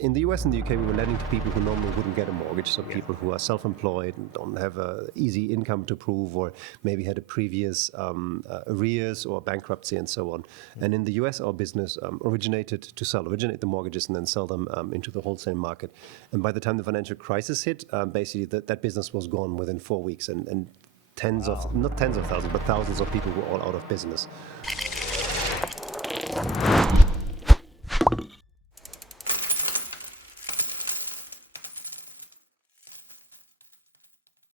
In the US and the UK, we were lending to people who normally wouldn't get a mortgage, so people who are self-employed and don't have a easy income to prove, or maybe had a previous arrears or bankruptcy and so on. And in the US, our business originate the mortgages and then sell them into the wholesale market. And by the time the financial crisis hit, basically that business was gone within 4 weeks, and not tens of thousands, but thousands of people were all out of business.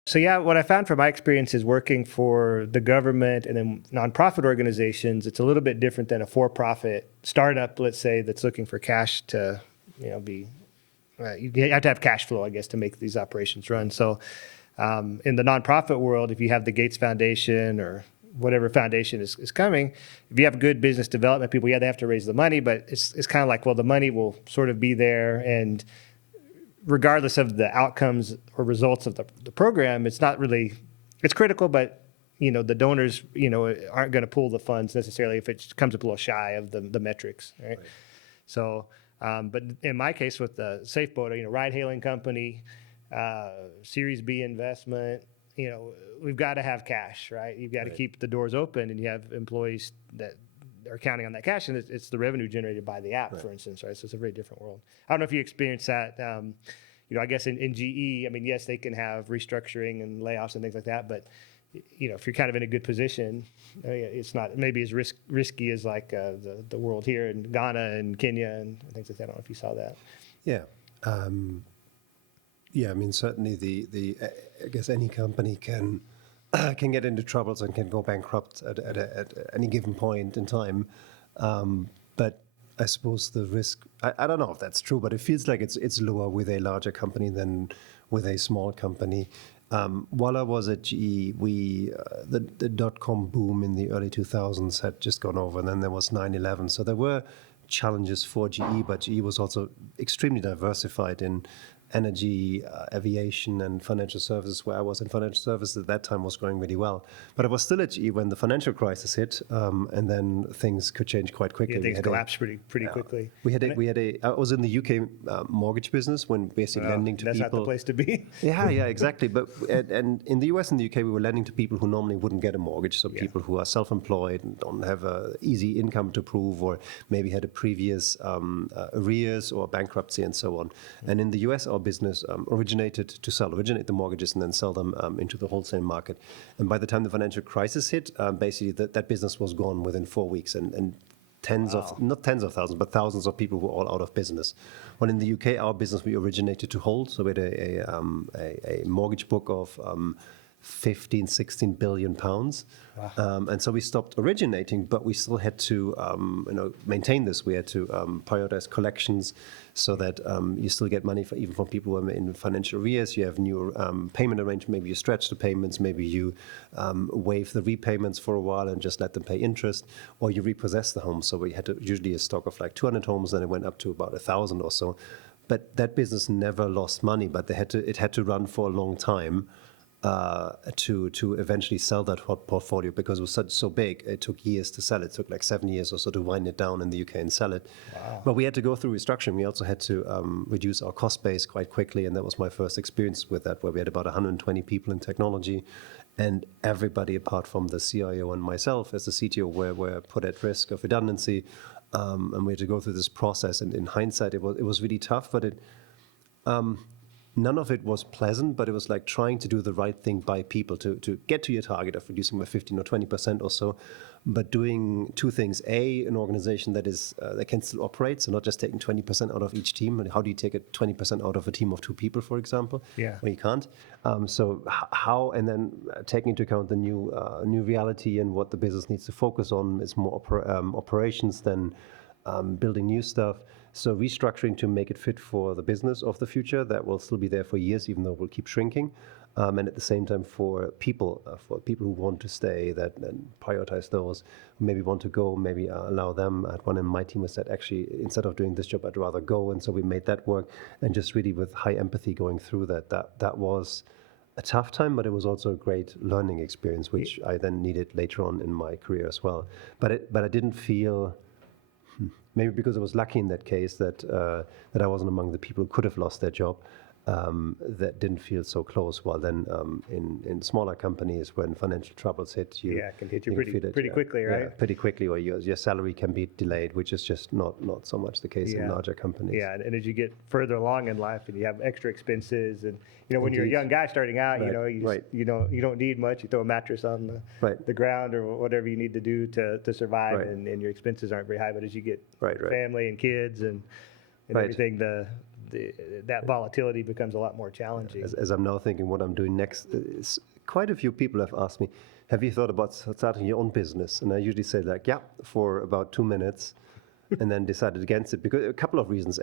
So yeah, what I found from my experience is working for the government and then nonprofit organizations, it's a little bit different than a for-profit startup, let's say, that's looking for cash to, you have to have cash flow, I guess, to make these operations run. So in the nonprofit world, if you have the Gates Foundation or whatever foundation is coming, if you have good business development people, they have to raise the money, but it's kind of like, well, the money will sort of be there, and regardless of the outcomes or results of the program, it's critical, but the donors aren't going to pull the funds necessarily if it comes up a little shy of the metrics, right? So but in my case with the Safeboda, ride hailing company, Series B investment, we've got to have cash, right? You've got to keep the doors open, and you have employees that are counting on that cash, and it's the revenue generated by the app, for instance, right? So it's a very different world. I don't know if you experienced that. I guess in GE, yes, they can have restructuring and layoffs and things like that, but if you're kind of in a good position, it's not maybe as risky as like the world here in Ghana and Kenya and things like that. I don't know if you saw that. Yeah. Certainly I guess any company can get into troubles and can go bankrupt at any given point in time. But I suppose the risk, I don't know if that's true, but it feels like it's lower with a larger company than with a small company. While I was at GE, the dot-com boom in the early 2000s had just gone over, and then there was 9/11. So there were challenges for GE, but GE was also extremely diversified in energy, aviation, and financial services, where I was in financial services at that time was going really well. But I was still at GE when the financial crisis hit, and then things could change quite quickly. Yeah, things collapsed pretty quickly. I was in the UK mortgage business when basically lending to that's people. That's not the place to be. Yeah, exactly. But and in the US and the UK, we were lending to people who normally wouldn't get a mortgage, so people who are self-employed and don't have a easy income to prove, or maybe had a previous arrears or bankruptcy and so on. And in the US, our business originate the mortgages and then sell them into the wholesale market. And by the time the financial crisis hit, basically that business was gone within 4 weeks, and not tens of thousands, but thousands of people were all out of business. Well, in the UK, our business, we originated to hold, so we had a mortgage book of 16 billion pounds. Wow. And so we stopped originating, but we still had to maintain this. We had to prioritize collections so that you still get money even from people who are in financial arrears. You have new payment arrangements. Maybe you stretch the payments. Maybe you waive the repayments for a while and just let them pay interest, or you repossess the home. So we had usually a stock of like 200 homes, and it went up to about 1,000 or so. But that business never lost money, but it had to run for a long time to eventually sell that portfolio, because it was so big. It took years to sell it. It took like 7 years or so to wind it down in the UK and sell it. Wow. But we had to go through restructuring. We also had to reduce our cost base quite quickly, and that was my first experience with that, where we had about 120 people in technology, and everybody apart from the CIO and myself as the CTO were put at risk of redundancy, and we had to go through this process. And in hindsight, it was really tough, but none of it was pleasant, but it was like trying to do the right thing by people to get to your target of reducing by 15 or 20% or so, but doing two things. An organization that can still operate, so not just taking 20% out of each team. And how do you take 20% out of a team of 2 people, for example? Yeah. Well, you can't. So how, and then taking into account the new reality and what the business needs to focus on is more operations than building new stuff. So restructuring to make it fit for the business of the future that will still be there for years, even though we'll keep shrinking. And at the same time for people who want to stay, and prioritize those who maybe want to go, maybe allow them. I had one in my team who said, actually, instead of doing this job, I'd rather go. And so we made that work, and just really with high empathy going through that was a tough time, but it was also a great learning experience, which I then needed later on in my career as well. But I didn't feel maybe because I was lucky in that case that I wasn't among the people who could have lost their job, that didn't feel so close. While then in smaller companies, when financial troubles hit you, it can hit you can feel it, pretty quickly, right? Yeah, pretty quickly, or your salary can be delayed, which is just not so much the case in larger companies. Yeah, and as you get further along in life and you have extra expenses, and when you're a Indeed. young guy starting out, Right. you don't need much. You throw a mattress on the ground or whatever you need to do to survive, Right. and your expenses aren't very high. But as you get Right. family and kids and Right. everything, that volatility becomes a lot more challenging. As I'm now thinking what I'm doing next, quite a few people have asked me, have you thought about starting your own business? And I usually say like, yeah, for about 2 minutes, and then decided against it because a couple of reasons.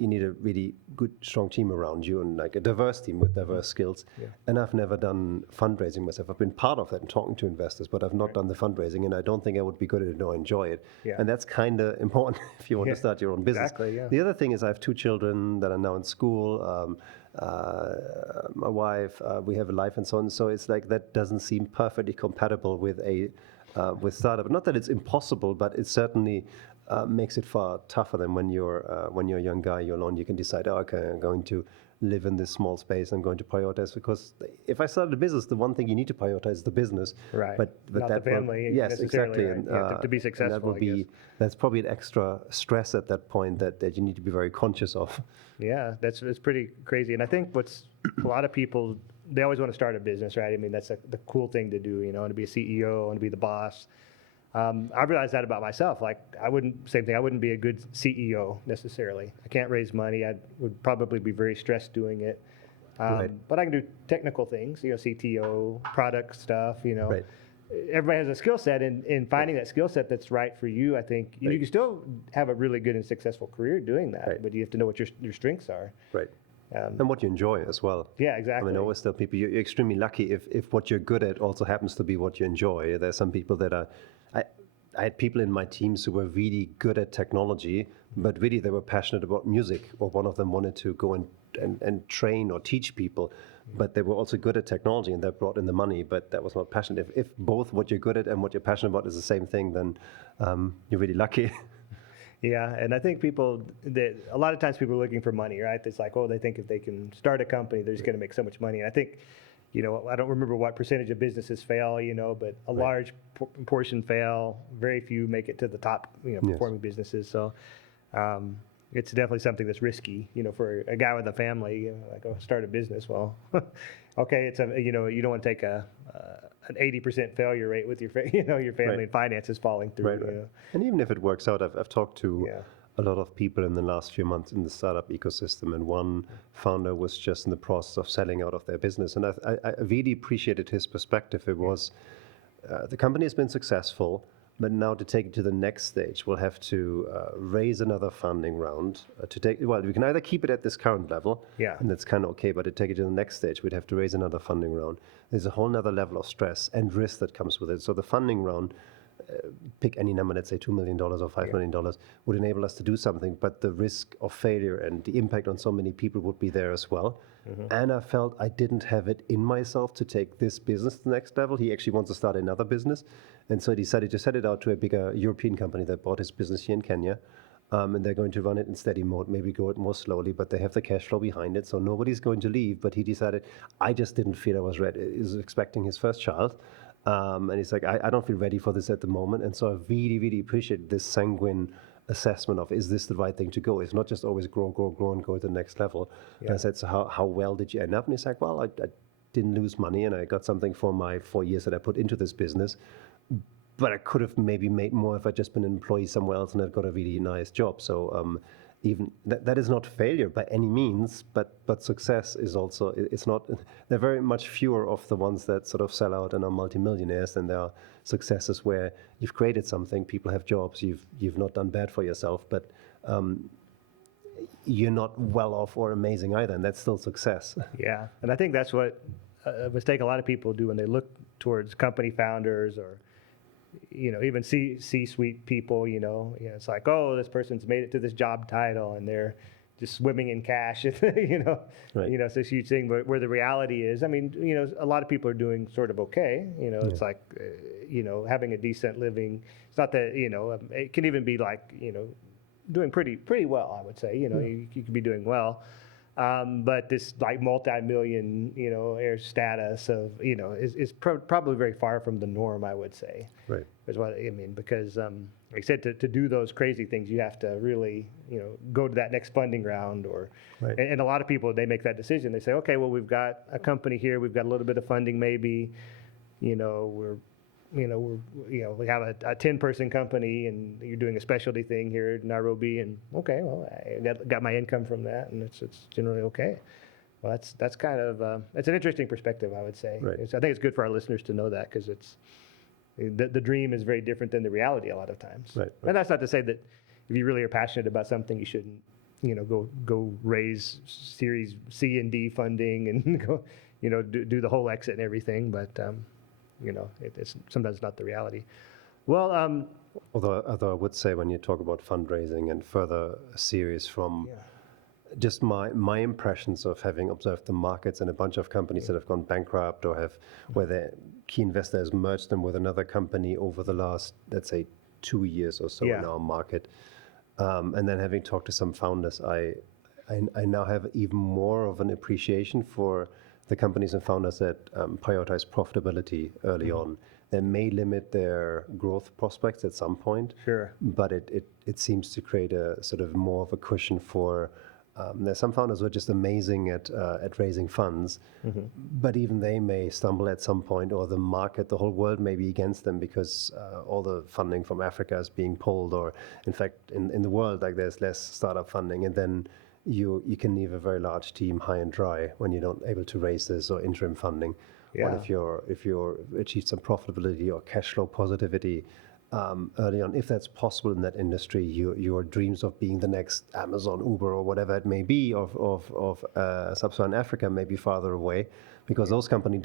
You need a really good, strong team around you, and like a diverse team with diverse skills. Yeah. And I've never done fundraising myself. I've been part of that and talking to investors, but I've not done the fundraising, and I don't think I would be good at it or enjoy it. Yeah. And that's kind of important if you want to start your own business. Exactly, yeah. The other thing is I have 2 children that are now in school. My wife, we have a life and so on. So it's like that doesn't seem perfectly compatible with with startup. Not that it's impossible, but it certainly makes it far tougher than when you're a young guy, you're alone. You can decide, okay, I'm going to live in this small space. I'm going to prioritize, because if I started a business, the one thing you need to prioritize is the business. Right. But Not that the family. yes, necessarily, exactly. right? And To be successful, and that will I guess. that's probably an extra stress at that point that you need to be very conscious of. Yeah, it's pretty crazy. And I think what's a lot of people, they always want to start a business, right? I mean, that's the cool thing to do, to be a CEO and to be the boss. I realized that about myself. Like, I wouldn't be a good CEO necessarily. I can't raise money. I would probably be very stressed doing it. Right. But I can do technical things, CTO, product stuff, Right. Everybody has a skill set, and in finding that skill set that's right for you, I think you can still have a really good and successful career doing that, Right. but you have to know what your strengths are. Right. And what you enjoy as well. Yeah, exactly. I mean, I always tell people you're extremely lucky if what you're good at also happens to be what you enjoy. There's some people that are. I had people in my teams who were really good at technology, but really they were passionate about music, or one of them wanted to go and train or teach people, but they were also good at technology, and that brought in the money, but that was not passionate. If both what you're good at and what you're passionate about is the same thing, then you're really lucky. Yeah, and I think a lot of times people are looking for money, right? It's like, they think if they can start a company, they're just going to make so much money. And I think, I don't remember what percentage of businesses fail, but a large portion fail. Very few make it to the top, performing businesses. So it's definitely something that's risky, for a guy with a family, start a business. Well, okay, it's you don't want to take an 80% failure rate with your your family and finances falling through. Right. And even if it works out, I've talked to a lot of people in the last few months in the startup ecosystem, and one founder was just in the process of selling out of their business, and I really appreciated his perspective. It was the company has been successful, but now to take it to the next stage, we'll have to raise another funding round we can either keep it at this current level, and that's kind of okay, but to take it to the next stage, we'd have to raise another funding round. There's a whole nother level of stress and risk that comes with it. So the funding round, pick any number, let's say $2 million or $5 million, would enable us to do something, but the risk of failure and the impact on so many people would be there as well. And I felt I didn't have it in myself to take this business to the next level. He actually wants to start another business, and so he decided to set it out to a bigger European company that bought his business here in Kenya. And they're going to run it in steady mode, maybe go it more slowly, but they have the cash flow behind it, so nobody's going to leave. But he decided, I just didn't feel I was ready. He was expecting his first child. And he's like, I don't feel ready for this at the moment. And so I really, really appreciate this sanguine assessment of, is this the right thing to go? It's not just always grow and go to the next level. And I said, so how well did you end up? And he's like, well, I didn't lose money, and I got something for my 4 years that I put into this business. But I could have maybe made more if I'd just been an employee somewhere else and I'd got a really nice job. So even that is not failure by any means, but success is also, it's not, there are very much fewer of the ones that sort of sell out and are multimillionaires than there are successes where you've created something, people have jobs, you've not done bad for yourself, but you're not well off or amazing either, and that's still success. Yeah, and I think that's what a mistake a lot of people do when they look towards company founders or even C-suite people. It's like, this person's made it to this job title and they're just swimming in cash, Right. It's this huge thing. But where the reality is, I mean, a lot of people are doing sort of okay. It's like, having a decent living. It's not that, it can even be like, doing pretty well, I would say. You could be doing well. But this like multi-million, air status of, is probably very far from the norm, I would say. Right. Is what I mean, because like I said, to do those crazy things, you have to really, go to that next funding round, Right. and a lot of people, they make that decision. They say, okay, well, we've got a company here, we've got a little bit of funding, maybe, we have a 10-person company, and you're doing a specialty thing here in Nairobi, and okay, well, I got my income from that, and it's generally okay. Well, that's kind of it's an interesting perspective, I would say. Right. I think it's good for our listeners to know that, because it's the dream is very different than the reality a lot of times. Right. And that's not to say that if you really are passionate about something, you shouldn't, go raise Series C and D funding and go, do the whole exit and everything. But it's sometimes not the reality. Well, although I would say when you talk about fundraising and further series from just my impressions of having observed the markets and a bunch of companies that have gone bankrupt or where the key investor has merged them with another company over the last, let's say, 2 years or so in our market. And then having talked to some founders, I now have even more of an appreciation for the companies and founders that prioritize profitability early on. They may limit their growth prospects at some point, but it seems to create a sort of more of a cushion for. There's some founders who are just amazing at raising funds, but even they may stumble at some point, or the market, the whole world may be against them because all the funding from Africa is being pulled, or in fact, in the world, like there's less startup funding, and then you can leave a very large team high and dry when you're not able to raise this or interim funding. Or if you're achieved some profitability or cash flow positivity early on, if that's possible in that industry, your dreams of being the next Amazon, Uber, or whatever it may be of sub-Saharan Africa may be farther away, because those companies,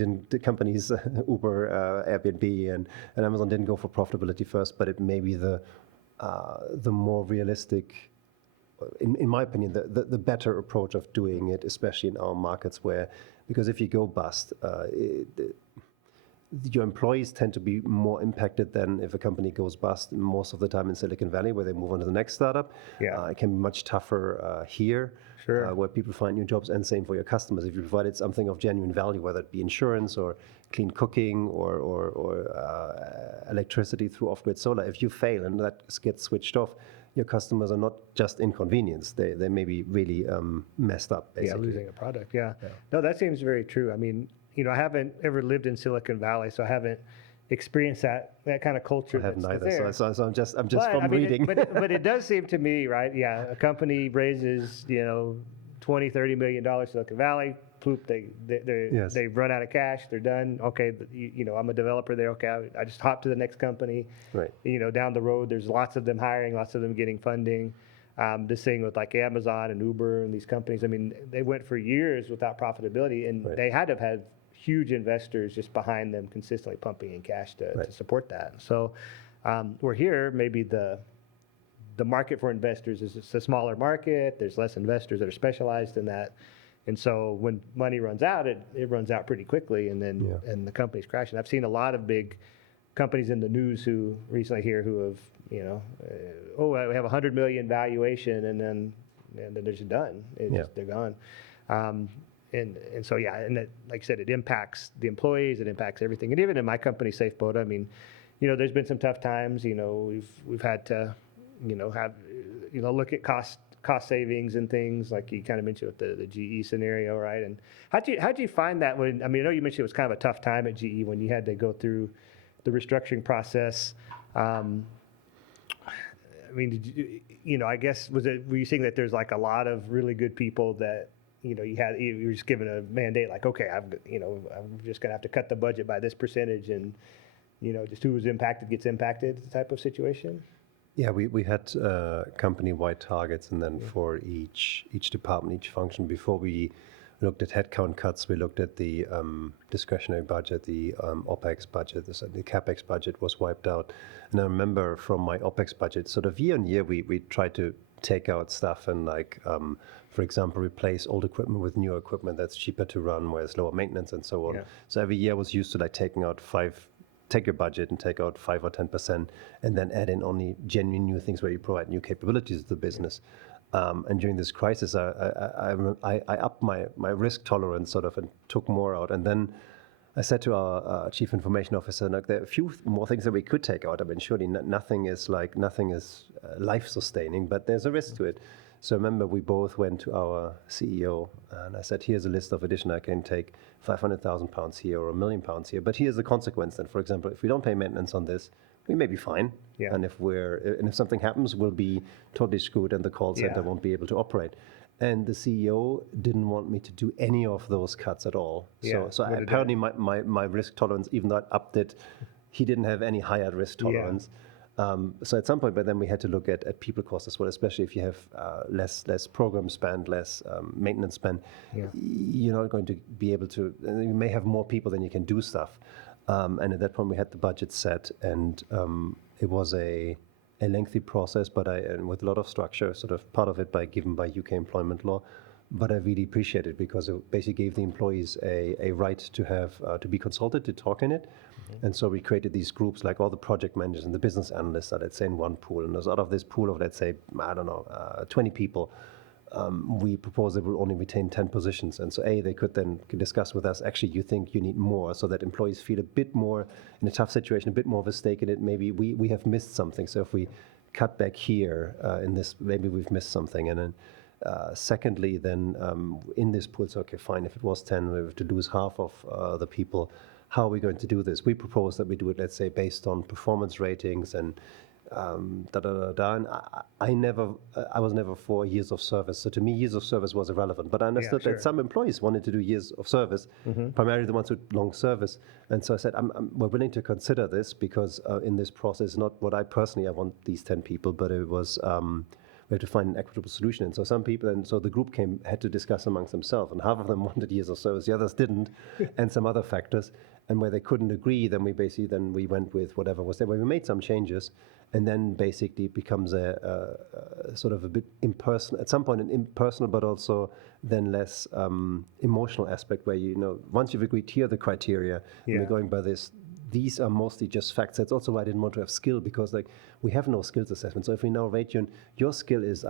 Uber, Airbnb, and Amazon didn't go for profitability first, but it may be the more realistic, in my opinion, the better approach of doing it, especially in our markets because if you go bust, your employees tend to be more impacted than if a company goes bust most of the time in Silicon Valley, where they move on to the next startup. It can be much tougher here, where people find new jobs, and same for your customers. If you provided something of genuine value, whether it be insurance or clean cooking or electricity through off-grid solar, if you fail and that gets switched off, your customers are not just inconvenienced. They may be really messed up, basically. Yeah, losing a product, No, that seems very true. I mean, I haven't ever lived in Silicon Valley, so I haven't experienced that kind of culture. I haven't that's either, there. so I'm just from reading. But it does seem to me, right? Yeah, a company raises, $20-30 million Silicon Valley, ploop, they've run out of cash, they're done. Okay, I'm a developer there. Okay, I just hop to the next company. Right. Down the road, there's lots of them hiring, lots of them getting funding. This thing with like Amazon and Uber and these companies, I mean, they went for years without profitability, and they had to have had huge investors just behind them consistently pumping in cash to support that. So we're here, maybe the market for investors is it's a smaller market. There's less investors that are specialized in that. And so when money runs out, it runs out pretty quickly, and then and the company's crashing. I've seen a lot of big companies in the news who recently here who have, we have $100 million valuation, and then they're just done. They're gone. And so, and it, like I said, it impacts the employees, it impacts everything. And even in my company, Safeboda, I mean, there's been some tough times. We've had to, have, look at cost savings and things like you kind of mentioned with the GE scenario, right? And how'd you find that when, I know you mentioned it was kind of a tough time at GE when you had to go through the restructuring process. Did you, I guess, were you seeing that there's like a lot of really good people that, you were just given a mandate like, okay, I'm just going to have to cut the budget by this percentage, and, just who was impacted gets impacted type of situation? Yeah, we had company-wide targets, and then for each department, each function, before we looked at headcount cuts, we looked at the discretionary budget, the OPEX budget, the CAPEX budget was wiped out. And I remember from my OPEX budget, sort of year on year, we tried to take out stuff and like, for example, replace old equipment with new equipment that's cheaper to run, where it's lower maintenance and so on. Yeah. So every year I was used to like take your budget and take out 5 or 10%, and then add in only genuine new things where you provide new capabilities to the business. And during this crisis, I upped my risk tolerance sort of and took more out. And then I said to our chief information officer, like, there are a few more things that we could take out. I mean, surely nothing is life sustaining, but there's a risk to it. So I remember we both went to our CEO and I said, here's a list of addition. I can take £500,000 here or £1 million here, but here's the consequence. Then, for example, if we don't pay maintenance on this, we may be fine. Yeah. And if something happens, we'll be totally screwed and the call center won't be able to operate. And the CEO didn't want me to do any of those cuts at all. Yeah, So apparently my risk tolerance, even though I upped it, he didn't have any higher risk tolerance. So at some point, but then we had to look at people costs as well, especially if you have less program spend, less maintenance spend. Yeah. You're not going to be able to, you may have more people than you can do stuff. And at that point we had the budget set, and it was a lengthy process, but and with a lot of structure, sort of part of it given by UK employment law. But I really appreciate it because it basically gave the employees a right to have to be consulted, to talk in it. Mm-hmm. And so we created these groups, like all the project managers and the business analysts are, let's say, in one pool. And as out of this pool of, let's say, 20 people, we proposed they will only retain 10 positions. And so they could then discuss with us, actually, you think you need more, so that employees feel a bit more in a tough situation, a bit more of a stake in it. Maybe we have missed something. So if we cut back here in this, maybe we've missed something. And then secondly, then in this pool, so okay, fine, if it was 10, we have to lose half of the people. How are we going to do this? We propose that we do it, let's say, based on performance ratings and And I was never for years of service. So to me, years of service was irrelevant. But I understood that some employees wanted to do years of service, primarily the ones with long service. And so I said, we're willing to consider this because in this process, not what I want these 10 people, but it was, we had to find an equitable solution. And so some people, and so the group had to discuss amongst themselves, and half of them wanted years of service, the others didn't, and some other factors. And where they couldn't agree, then we went with whatever was there. Where we made some changes, and then basically it becomes a sort of a bit impersonal, at some point an impersonal, but also then less emotional aspect where, once you've agreed, here are the criteria, and we're going by this. These are mostly just facts. That's also why I didn't want to have skill, because we have no skills assessment. So if we now rate you, your skill is,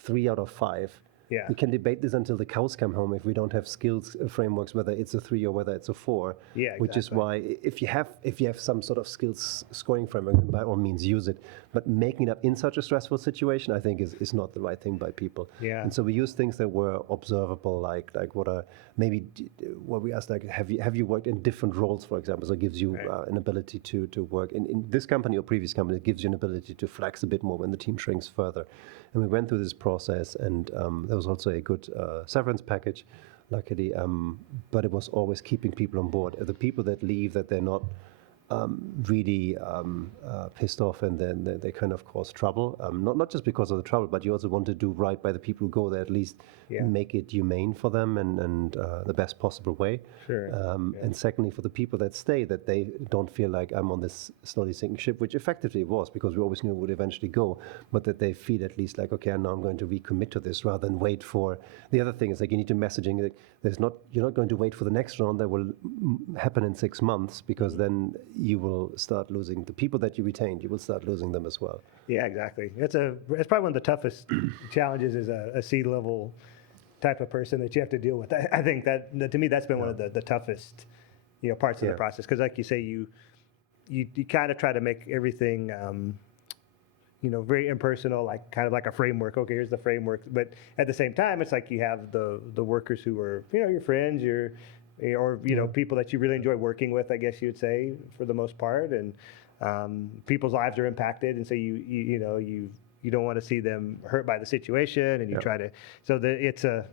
3 out of 5. Yeah. We can debate this until the cows come home if we don't have skills frameworks, whether it's a 3 or whether it's a 4. Yeah, exactly. Which is why if you have some sort of skills scoring framework, then by all means use it. But making it up in such a stressful situation, I think is not the right thing by people. Yeah. And so we use things that were observable, like what we asked, like have you worked in different roles, for example? So it gives you an ability to work in this company or previous company. It gives you an ability to flex a bit more when the team shrinks further. And we went through this process, and there was also a good severance package, luckily, but it was always keeping people on board. The people that leave, that they're not really pissed off, and then they kind of cause trouble. Not just because of the trouble, but you also want to do right by the people who go there, at least make it humane for them and the best possible way. Sure. And secondly, for the people that stay, that they don't feel like I'm on this slowly sinking ship, which effectively it was, because we always knew it would eventually go, but that they feel at least like, okay, now I'm going to recommit to this rather than wait for. The other thing is, like, you need to messaging, like, you're not going to wait for the next round that will happen in 6 months, because then you will start losing the people that you retained. You will start losing them as well. Yeah, exactly. It's probably one of the toughest challenges as a C-level type of person that you have to deal with. I think that to me that's been one of the toughest parts of the process, because like you say, you kind of try to make everything very impersonal, like kind of like a framework. Okay, here's the framework, but at the same time, it's like you have the workers who are your friends, or people that you really enjoy working with, I guess you would say, for the most part, and people's lives are impacted, and so you don't want to see them hurt by the situation, and you try to. So it's a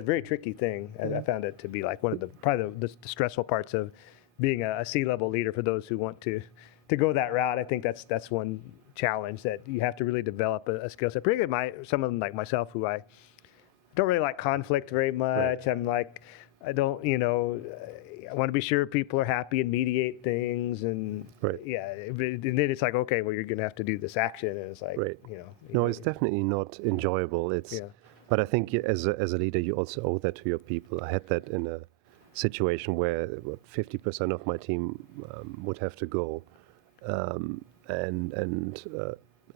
very tricky thing. I found it to be like one of the stressful parts of being a C-level leader for those who want to go that route. I think that's one challenge, that you have to really develop a skill set. Particularly someone like myself, who I don't really like conflict very much. Right. I'm like, I don't, I want to be sure people are happy and mediate things. And Right. yeah, and then it's like, okay, well, you're going to have to do this action. And it's like, Right. you know. No, it's definitely not enjoyable. But I think as a leader, you also owe that to your people. I had that in a situation where 50% of my team would have to go, and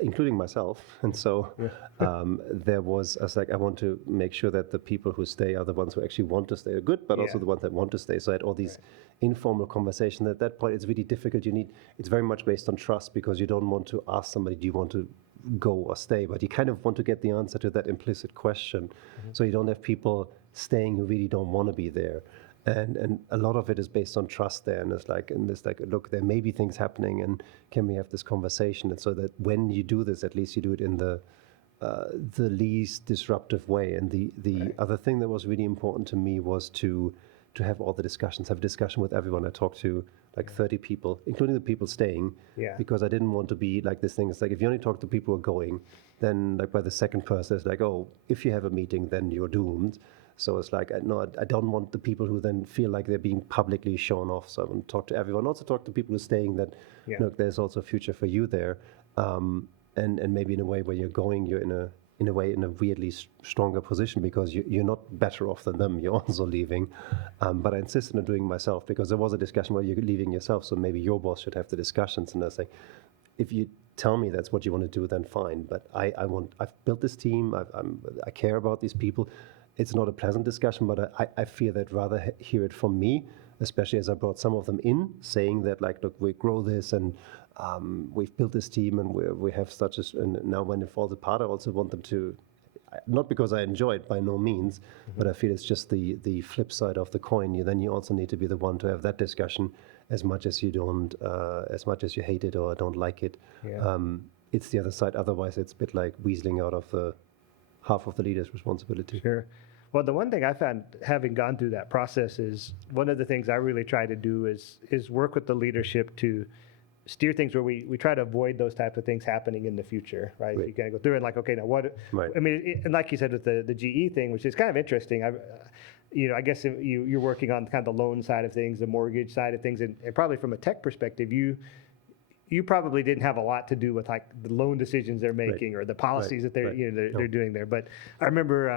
including myself. And so I was like, I want to make sure that the people who stay are the ones who actually want to stay, are good, but also the ones that want to stay. So I had all these informal conversations. At that point, it's really difficult. It's very much based on trust, because you don't want to ask somebody, do you want to go or stay? But you kind of want to get the answer to that implicit question. So you don't have people staying who really don't want to be there. And a lot of it is based on trust there, and it's like, look, there may be things happening, and can we have this conversation? And so that when you do this, at least you do it in the least disruptive way. And the other thing that was really important to me was to have all the discussions, have a discussion with everyone. I talked to like 30 people, including the people staying, because I didn't want to be like this thing. It's like, if you only talk to people who are going, then like by the second person, it's like, oh, if you have a meeting, then you're doomed. So it's like, no, I don't want the people who then feel like they're being publicly shown off. So I want to talk to everyone. Also talk to people who are staying, that, look, there's also a future for you there. And maybe in a way where you're going, you're in a weirdly stronger position, because you're not better off than them. You're also leaving. But I insisted on doing it myself, because there was a discussion where you're leaving yourself. So maybe your boss should have the discussions. And I was like, if you tell me that's what you want to do, then fine. But I've built this team. I care about these people. It's not a pleasant discussion, but I fear that rather hear it from me, especially as I brought some of them in, saying that, like, look, we grow this, and we've built this team, and we have such a, and now when it falls apart, I also want them to, not because I enjoy it, by no means, but I feel it's just the flip side of the coin. Then you also need to be the one to have that discussion, as much as you don't, as much as you hate it or don't like it. It's the other side. Otherwise, it's a bit like weaseling out of the half of the leader's responsibility. Sure. Well, the one thing I found, having gone through that process, is one of the things I really try to do is work with the leadership to steer things where we try to avoid those type of things happening in the future, right? You kind of go through and like, okay, now what? I mean, and like you said with the GE thing, which is kind of interesting. I guess you're working on kind of the loan side of things, the mortgage side of things, and probably from a tech perspective, you probably didn't have a lot to do with like the loan decisions they're making or the policies that they're doing there. But I remember,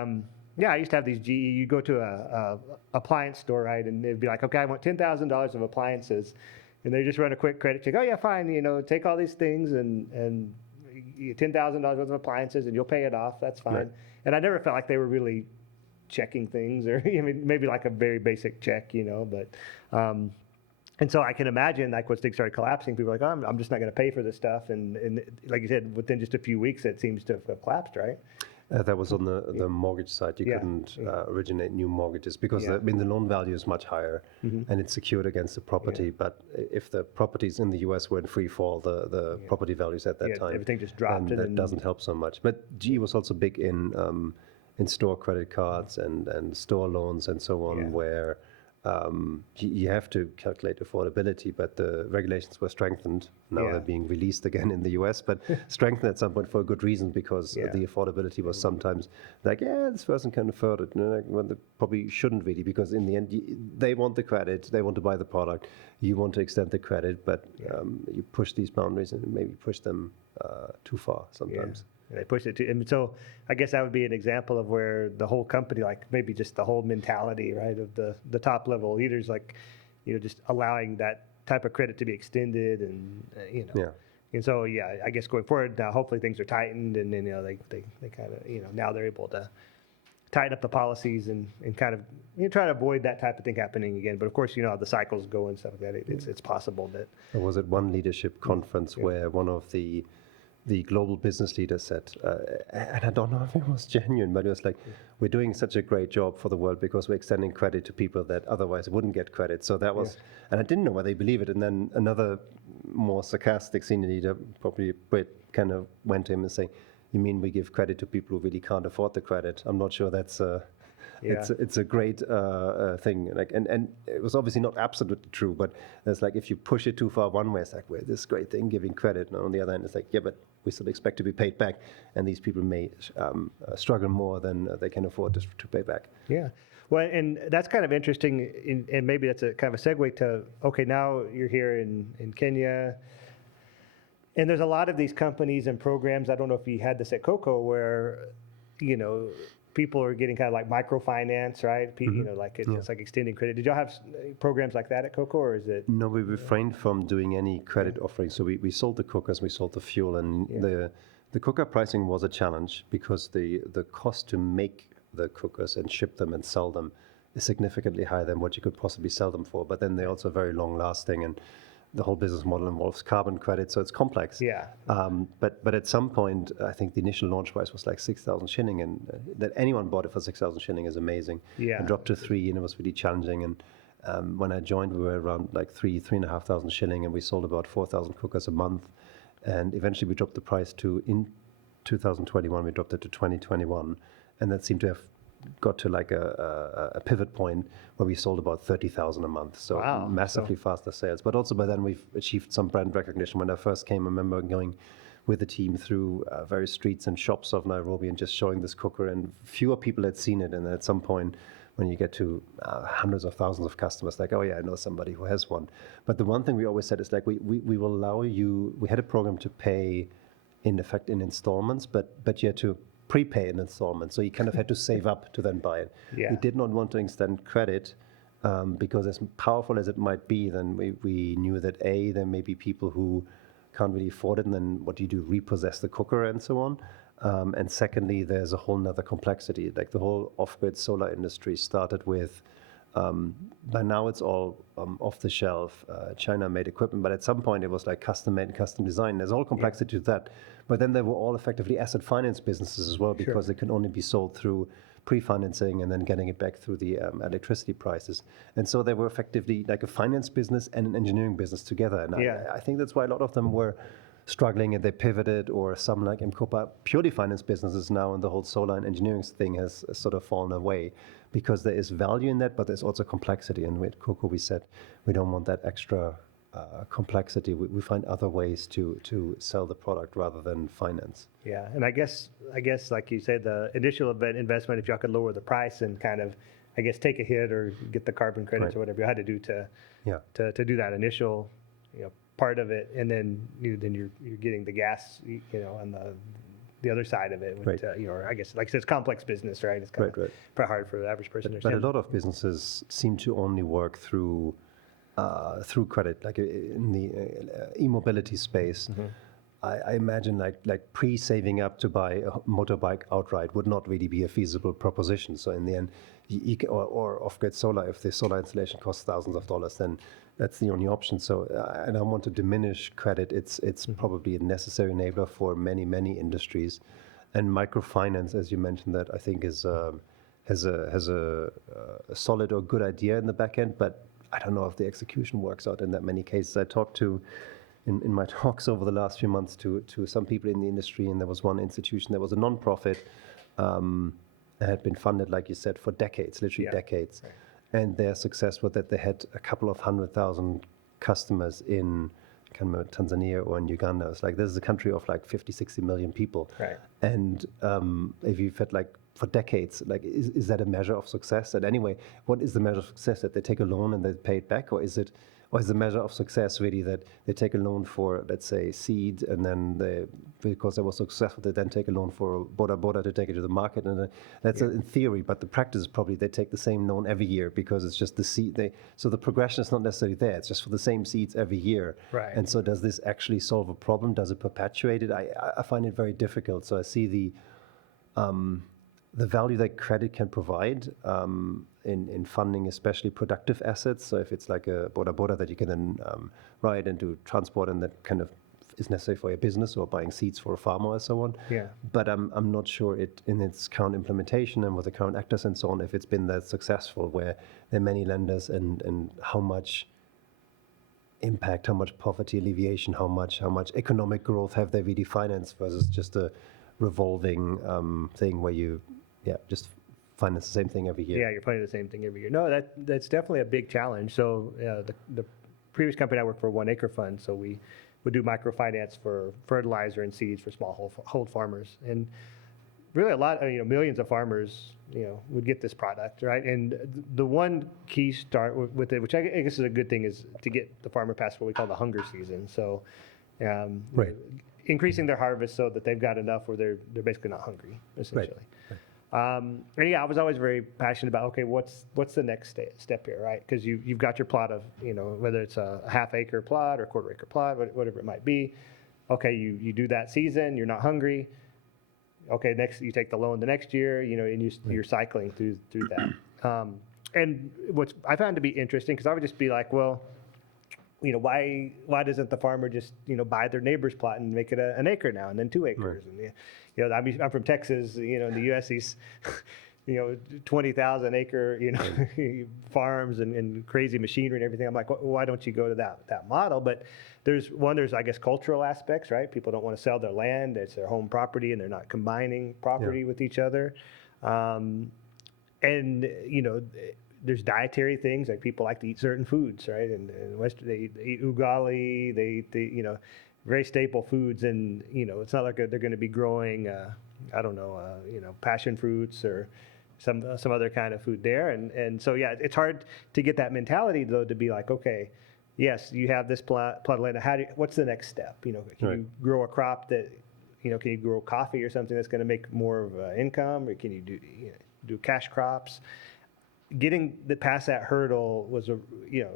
I used to have these GE. You go to a appliance store, right, and they'd be like, okay, I want $10,000 of appliances, and they just run a quick credit check. Oh yeah, fine. Take all these things and $10,000 worth of appliances, and you'll pay it off. That's fine. And I never felt like they were really checking things, or I mean, maybe like a very basic check, but. And so I can imagine, like, once things started collapsing, people were like, oh, I'm just not going to pay for this stuff. And like you said, within just a few weeks, it seems to have collapsed, right? That was on the mortgage side. You couldn't originate new mortgages, because the loan value is much higher, and it's secured against the property. But if the properties in the US were in free fall, the property values at that time, everything just dropped, and that doesn't help so much. But GE was also big in store credit cards and store loans and so on, where you have to calculate affordability, but the regulations were strengthened. Now they're being released again in the US, but strengthened at some point for a good reason, because the affordability was sometimes like, this person can afford it. Well, they probably shouldn't really, because in the end, they want the credit, they want to buy the product, you want to extend the credit, but you push these boundaries and maybe push them too far sometimes. And they push it to, and so I guess that would be an example of where the whole company, like maybe just the whole mentality, right, of the top level leaders, like, just allowing that type of credit to be extended, and and so I guess going forward now, hopefully things are tightened, and then they kind of now they're able to tighten up the policies and kind of try to avoid that type of thing happening again. But of course, how the cycles go and stuff like that. It's possible that. There was at one leadership conference where one of the global business leader said, and I don't know if it was genuine, but it was like, we're doing such a great job for the world because we're extending credit to people that otherwise wouldn't get credit. So that was, and I didn't know whether they believe it. And then another more sarcastic senior leader, probably Brit, kind of went to him and saying, you mean we give credit to people who really can't afford the credit? I'm not sure that's it's a great thing. Like, and it was obviously not absolutely true, but it's like, if you push it too far one way, it's like, we're this great thing giving credit. And on the other hand, it's like, but we still expect to be paid back, and these people may struggle more than they can afford to pay back. Yeah. Well, and that's kind of interesting, and maybe that's a kind of a segue to, okay, now you're here in Kenya, and there's a lot of these companies and programs, I don't know if you had this at Koko, where, people are getting kind of like microfinance, right? Like it's like extending credit. Did y'all have programs like that at Koko, or is it? No, we refrained from doing any credit offering. So we sold the cookers, we sold the fuel, and the cooker pricing was a challenge because the cost to make the cookers and ship them and sell them is significantly higher than what you could possibly sell them for. But then they're also very long lasting, and the whole business model involves carbon credit, so it's complex. Yeah. But at some point, I think the initial launch price was like 6,000 shilling, and that anyone bought it for 6,000 shilling is amazing. Yeah. And dropped to 3, and it was really challenging. And when I joined, we were around like 3,500 shilling, and we sold about 4,000 cookers a month. And eventually, we dropped the price to, in 2021, we dropped it to 2021, and that seemed to have got to like a pivot point where we sold about 30,000 a month. So wow. Massively faster sales. But also by then we've achieved some brand recognition. When I first came, I remember going with the team through various streets and shops of Nairobi and just showing this cooker, and fewer people had seen it. And at some point, when you get to hundreds of thousands of customers, like, oh yeah, I know somebody who has one. But the one thing we always said is like, we will allow you, we had a program to pay in effect in installments, but you had to prepay an installment, so you kind of had to save up to then buy it. Yeah. We did not want to extend credit because as powerful as it might be, then we knew that there may be people who can't really afford it, and then what do you do, repossess the cooker and so on. And secondly, there's a whole nother complexity. Like the whole off-grid solar industry started with, by now it's all off the shelf, China-made equipment, but at some point it was like custom-made and custom designed. There's all complexity to that. But then they were all effectively asset finance businesses as well, because they can only be sold through pre-financing and then getting it back through the electricity prices. And so they were effectively like a finance business and an engineering business together. And I think that's why a lot of them were struggling and they pivoted, or some like Mkopa, purely finance businesses now, and the whole solar and engineering thing has sort of fallen away because there is value in that, but there's also complexity. And with Koko, we said we don't want that extra complexity. We find other ways to sell the product rather than finance. Yeah, and I guess like you said, the initial investment, if y'all could lower the price and kind of, I guess, take a hit or get the carbon credits or whatever you had to do to do that initial, part of it, and then you're getting the gas, on the other side of it. With, I guess, like I said, it's complex business, right? It's kind of pretty hard for the average person to understand. But a lot of businesses seem to only work through credit, like in the e-mobility space. Mm-hmm. I imagine like pre-saving up to buy a motorbike outright would not really be a feasible proposition. So in the end, or off-grid solar, if the solar installation costs thousands of dollars, then that's the only option. So I don't want to diminish credit. It's probably a necessary enabler for many industries, and microfinance, as you mentioned, that I think is has a solid or good idea in the back end, but I don't know if the execution works out in that many cases. I talked to, in my talks over the last few months, to some people in the industry, and there was one institution that was a non-profit, and had been funded, like you said, for decades, literally decades. Right. And their success was that they had a couple of 100,000 customers in, I can't remember, Tanzania or in Uganda. It's like, this is a country of like 50, 60 million people. Right. And if you've had like for decades, like, is that a measure of success? And anyway, what is the measure of success? That they take a loan and they pay it back? Or is the measure of success really that they take a loan for, let's say, seed, and then because they were successful, they then take a loan for boda to take it to the market? And that's in theory, but the practice is probably they take the same loan every year because it's just the seed. So the progression is not necessarily there. It's just for the same seeds every year. Right. And so does this actually solve a problem? Does it perpetuate it? I find it very difficult. So I see the value that credit can provide in funding, especially productive assets. So if it's like a boda that you can then ride and do transport, and that kind of is necessary for your business, or buying seeds for a farmer or so on. Yeah. But I'm not sure in its current implementation and with the current actors and so on, if it's been that successful, where there are many lenders, and how much impact, how much poverty alleviation, how much economic growth have they really financed versus just a revolving thing where you just finance the same thing every year. Yeah, you're funding the same thing every year. No, that's definitely a big challenge. So the previous company I worked for, 1 Acre Fund, so we would do microfinance for fertilizer and seeds for smallhold farmers. And really a lot, millions of farmers, would get this product, right? And the one key start with it, which I guess is a good thing, is to get the farmer past what we call the hunger season. So, Right. increasing their harvest so that they've got enough where they're basically not hungry, essentially. And yeah, I was always very passionate about, okay, what's the next step here, right? Because you've got your plot of, whether it's a half-acre plot or quarter-acre plot, whatever it might be. Okay, you do that season, you're not hungry. Okay, next you take the loan the next year, and you're cycling through that. And what I found to be interesting, because I would just be like, well, why doesn't the farmer just buy their neighbor's plot and make it an acre now and then 2 acres? Right. And I'm from Texas. In the U.S. these 20,000 acre farms and crazy machinery and everything. I'm like, why don't you go to that model? But there's I guess cultural aspects, right? People don't want to sell their land; it's their home property, and they're not combining property with each other. And there's dietary things, like people like to eat certain foods, right? And they eat ugali, they eat, very staple foods, and it's not like they're going to be growing passion fruits or some other kind of food there. And so yeah, it's hard to get that mentality though, to be like, okay, yes, you have this plot of land. What's the next step? Can you grow a crop that can you grow coffee or something that's going to make more of an income, or can you do cash crops? Getting past that hurdle was a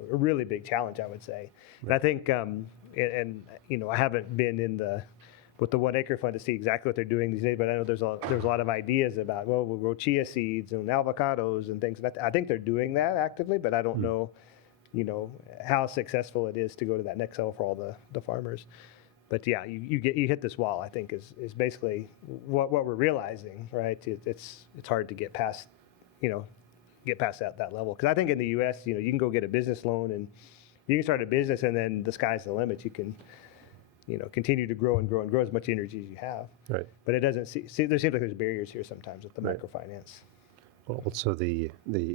really big challenge, I would say. And I think I haven't been with the 1 acre fund to see exactly what they're doing these days, but I know there's a lot of ideas about, well, we'll grow chia seeds and avocados and things. I think they're doing that actively, but I don't know how successful it is to go to that next level for all the farmers. But yeah, you hit this wall, I think, is basically what we're realizing, right? It's hard to get past that level. Because I think in the U.S., you can go get a business loan and you can start a business, and then the sky's the limit. You can, continue to grow and grow and grow as much energy as you have. Right. But it doesn't there seems like there's barriers here sometimes with the microfinance. Well, also the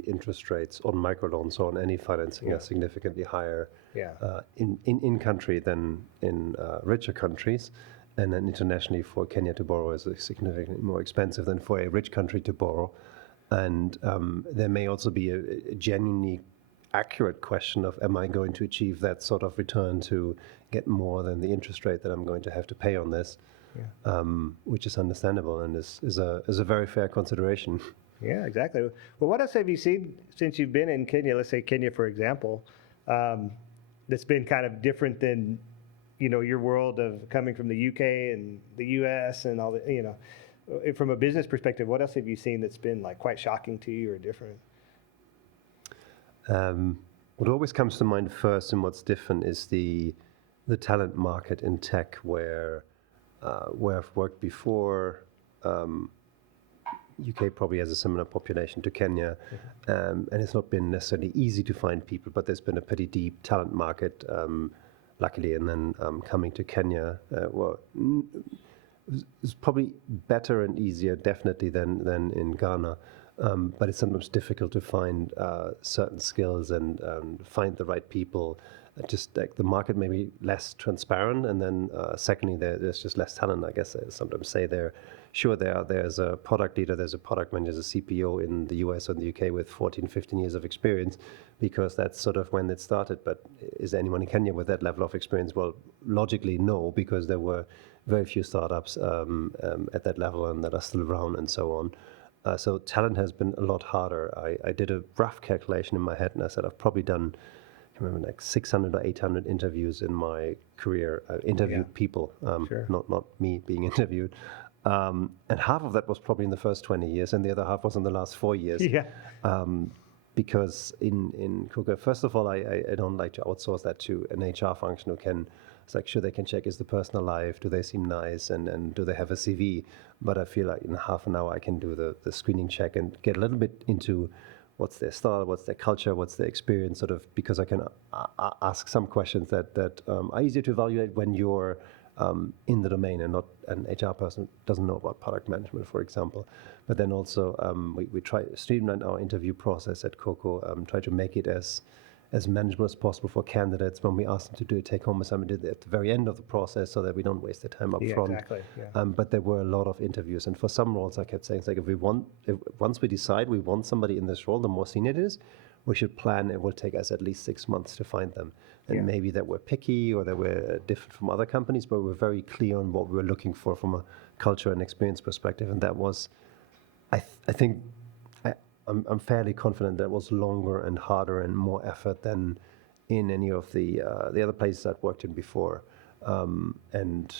interest rates on microloans or on any financing are significantly higher in country than in richer countries. And then internationally, for Kenya to borrow is significantly more expensive than for a rich country to borrow. And there may also be a genuinely accurate question of, am I going to achieve that sort of return to get more than the interest rate that I'm going to have to pay on this, which is understandable and is a very fair consideration. Yeah, exactly. Well, what else have you seen since you've been in Kenya? Let's say Kenya, for example, that's been kind of different than, your world of coming from the UK and the US and all the, from a business perspective, what else have you seen that's been like quite shocking to you or different? What always comes to mind first and what's different is the talent market in tech, where I've worked before. UK probably has a similar population to Kenya, and it's not been necessarily easy to find people, but there's been a pretty deep talent market, luckily. And then coming to Kenya, it's probably better and easier, definitely, than in Ghana. But it's sometimes difficult to find certain skills and find the right people. Just like the market may be less transparent, and then secondly, there's just less talent. I guess I sometimes say there's a product leader, there's a product manager, there's a CPO in the US or the UK with 14, 15 years of experience, because that's sort of when it started. But is there anyone in Kenya with that level of experience? Well, logically, no, because there were very few startups at that level and that are still around and so on. So talent has been a lot harder. I did a rough calculation in my head, and I said I've probably done, I remember, like 600 or 800 interviews in my career. Interviewed people, not me being interviewed. And half of that was probably in the first 20 years, and the other half was in the last 4 years. Yeah. Because in Koko, first of all, I don't like to outsource that to an HR function who can, it's like, sure, they can check, is the person alive, do they seem nice, and do they have a CV? But I feel like in half an hour I can do the screening check and get a little bit into what's their style, what's their culture, what's their experience, sort of, because I can ask some questions that are easier to evaluate when you're in the domain and not an HR person doesn't know about product management, for example. But then also we try to streamline our interview process at Koko, try to make it as as manageable as possible for candidates. When we asked them to do a take-home assignment, we did it at the very end of the process so that we don't waste their time up front. Exactly. Yeah. But there were a lot of interviews, and for some roles, I kept saying, it's like once we decide we want somebody in this role, the more senior it is, we should plan it will take us at least 6 months to find them. And maybe that we're picky or that we're different from other companies, but we're very clear on what we were looking for from a culture and experience perspective. And that was, I think, I'm fairly confident that was longer and harder and more effort than in any of the other places I'd worked in before. And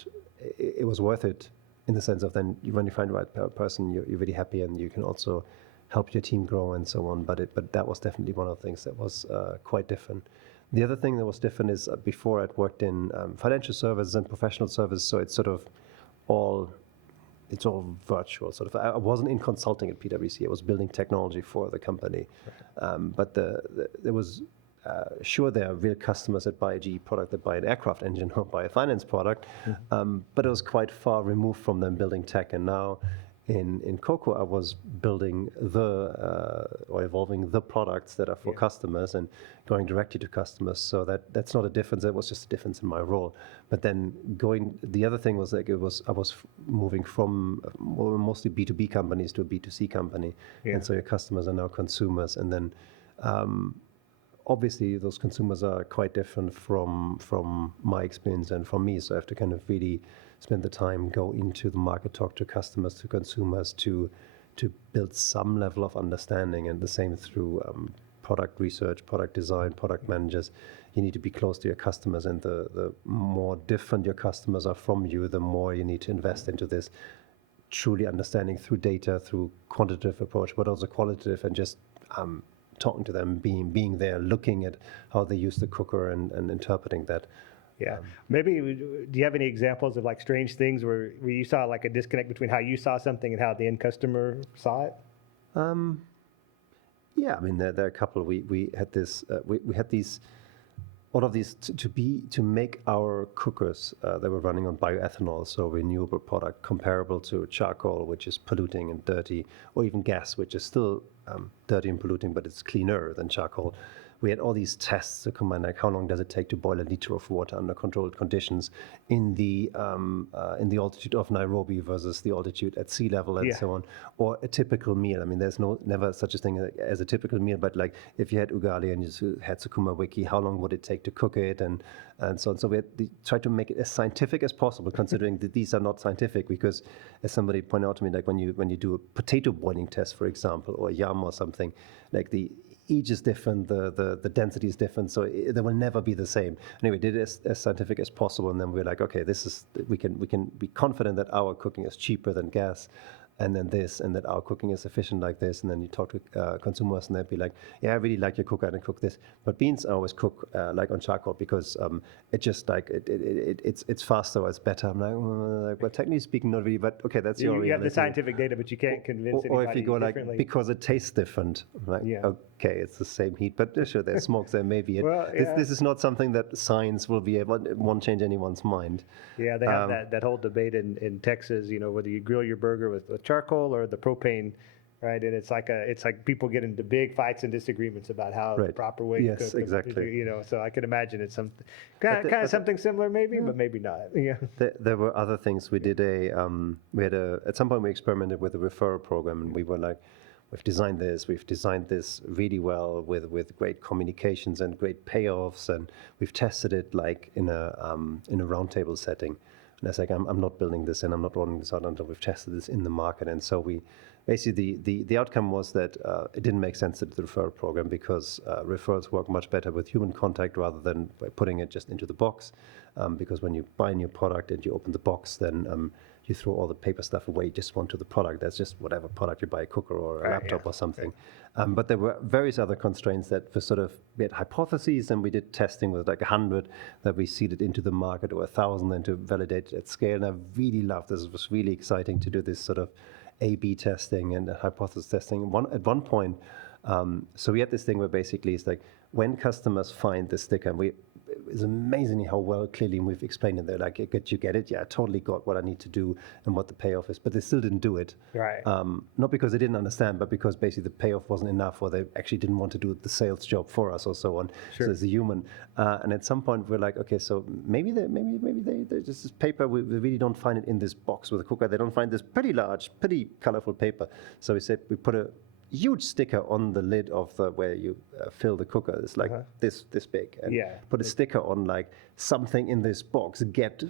it was worth it in the sense of then when you find the right person, you're really happy and you can also help your team grow and so on. But that was definitely one of the things that was quite different. The other thing that was different is before I'd worked in financial services and professional services, so it's sort of all virtual. Sort of, I wasn't in consulting at PwC. I was building technology for the company, but there was sure there are real customers that buy a GE product, that buy an aircraft engine or buy a finance product, but it was quite far removed from them building tech. And now in Koko, I was building or evolving the products that are for customers and going directly to customers. So that's not a difference. That was just a difference in my role. But then the other thing was like I was moving from mostly B2B companies to a B2C company, and so your customers are now consumers. And then obviously those consumers are quite different from my experience and from me. So I have to kind of really spend the time, go into the market, talk to customers, to consumers, to build some level of understanding. And the same through product research, product design, product managers. You need to be close to your customers, and the more different your customers are from you, the more you need to invest into this truly understanding through data, through quantitative approach, but also qualitative, and just talking to them, being there, looking at how they use the cooker and interpreting that. Yeah. Maybe, do you have any examples of like strange things where you saw like a disconnect between how you saw something and how the end customer saw it? Yeah, I mean, there are a couple. We had this, we had these, all of these to make our cookers that were running on bioethanol, so renewable product, comparable to charcoal, which is polluting and dirty, or even gas, which is still dirty and polluting, but it's cleaner than charcoal. We had all these tests to combine, like how long does it take to boil a liter of water under controlled conditions in the altitude of Nairobi versus the altitude at sea level and so on, or a typical meal. I mean, there's never such a thing as a typical meal, but like if you had ugali and you had sukuma wiki, how long would it take to cook it and so on. So we tried to make it as scientific as possible, considering that these are not scientific, because as somebody pointed out to me, like when you do a potato boiling test, for example, or a yam or something, like each is different, the density is different, so they will never be the same. Anyway, did it as scientific as possible, and then we're like, okay, we can be confident that our cooking is cheaper than gas, and then this, and that our cooking is efficient like this. And then you talk to consumers, and they'd be like, yeah, I really like your cooker, and I cook this. But beans I always cook like on charcoal, because it just like it's faster, or it's better. I'm like, well, technically speaking, not really, but okay, that's your reality. You have the scientific data, but you can't convince anybody. Or if you go like, differently. because it tastes different, I'm like, okay, it's the same heat, but sure, there's smoke there, maybe. Well, this is not something that science will be able, it won't change anyone's mind. Yeah, they have that whole debate in Texas, whether you grill your burger with charcoal or the propane, right? And it's like people get into big fights and disagreements about how the proper way to cook. Yes, exactly. So I can imagine it's kind of something similar, maybe, but maybe not. Yeah. There were other things. We did at some point we experimented with a referral program, and we were like, we've designed this really well with great communications and great payoffs, and we've tested it like in a roundtable setting. And I was like, I'm not building this and I'm not rolling this out until we've tested this in the market. And so we basically, the outcome was that it didn't make sense to do the referral program, because referrals work much better with human contact rather than by putting it just into the box. Because when you buy a new product and you open the box, then you throw all the paper stuff away, just onto the product. That's just whatever product you buy, a cooker or a laptop or something. But there were various other constraints that were we had hypotheses, and we did testing with like 100 that we seeded into the market, or 1,000, and to validate at scale. And I really loved this. It was really exciting to do this sort of A/B testing and hypothesis testing. At one point, so we had this thing where basically it's like when customers find the sticker, and it's amazing how well clearly we've explained it. They're like, you get it? Yeah, I totally got what I need to do and what the payoff is. But they still didn't do it. Right. Not because they didn't understand, but because basically the payoff wasn't enough, or they actually didn't want to do the sales job for us, or so on. Sure. So as a human, and at some point we're like, okay, so maybe they just this paper, we really don't find it in this box with a cooker. They don't find this pretty large, pretty colorful paper. So we said we put a huge sticker on the lid of the where you fill the cooker. It's like this big, and put a sticker on like something in this box. Get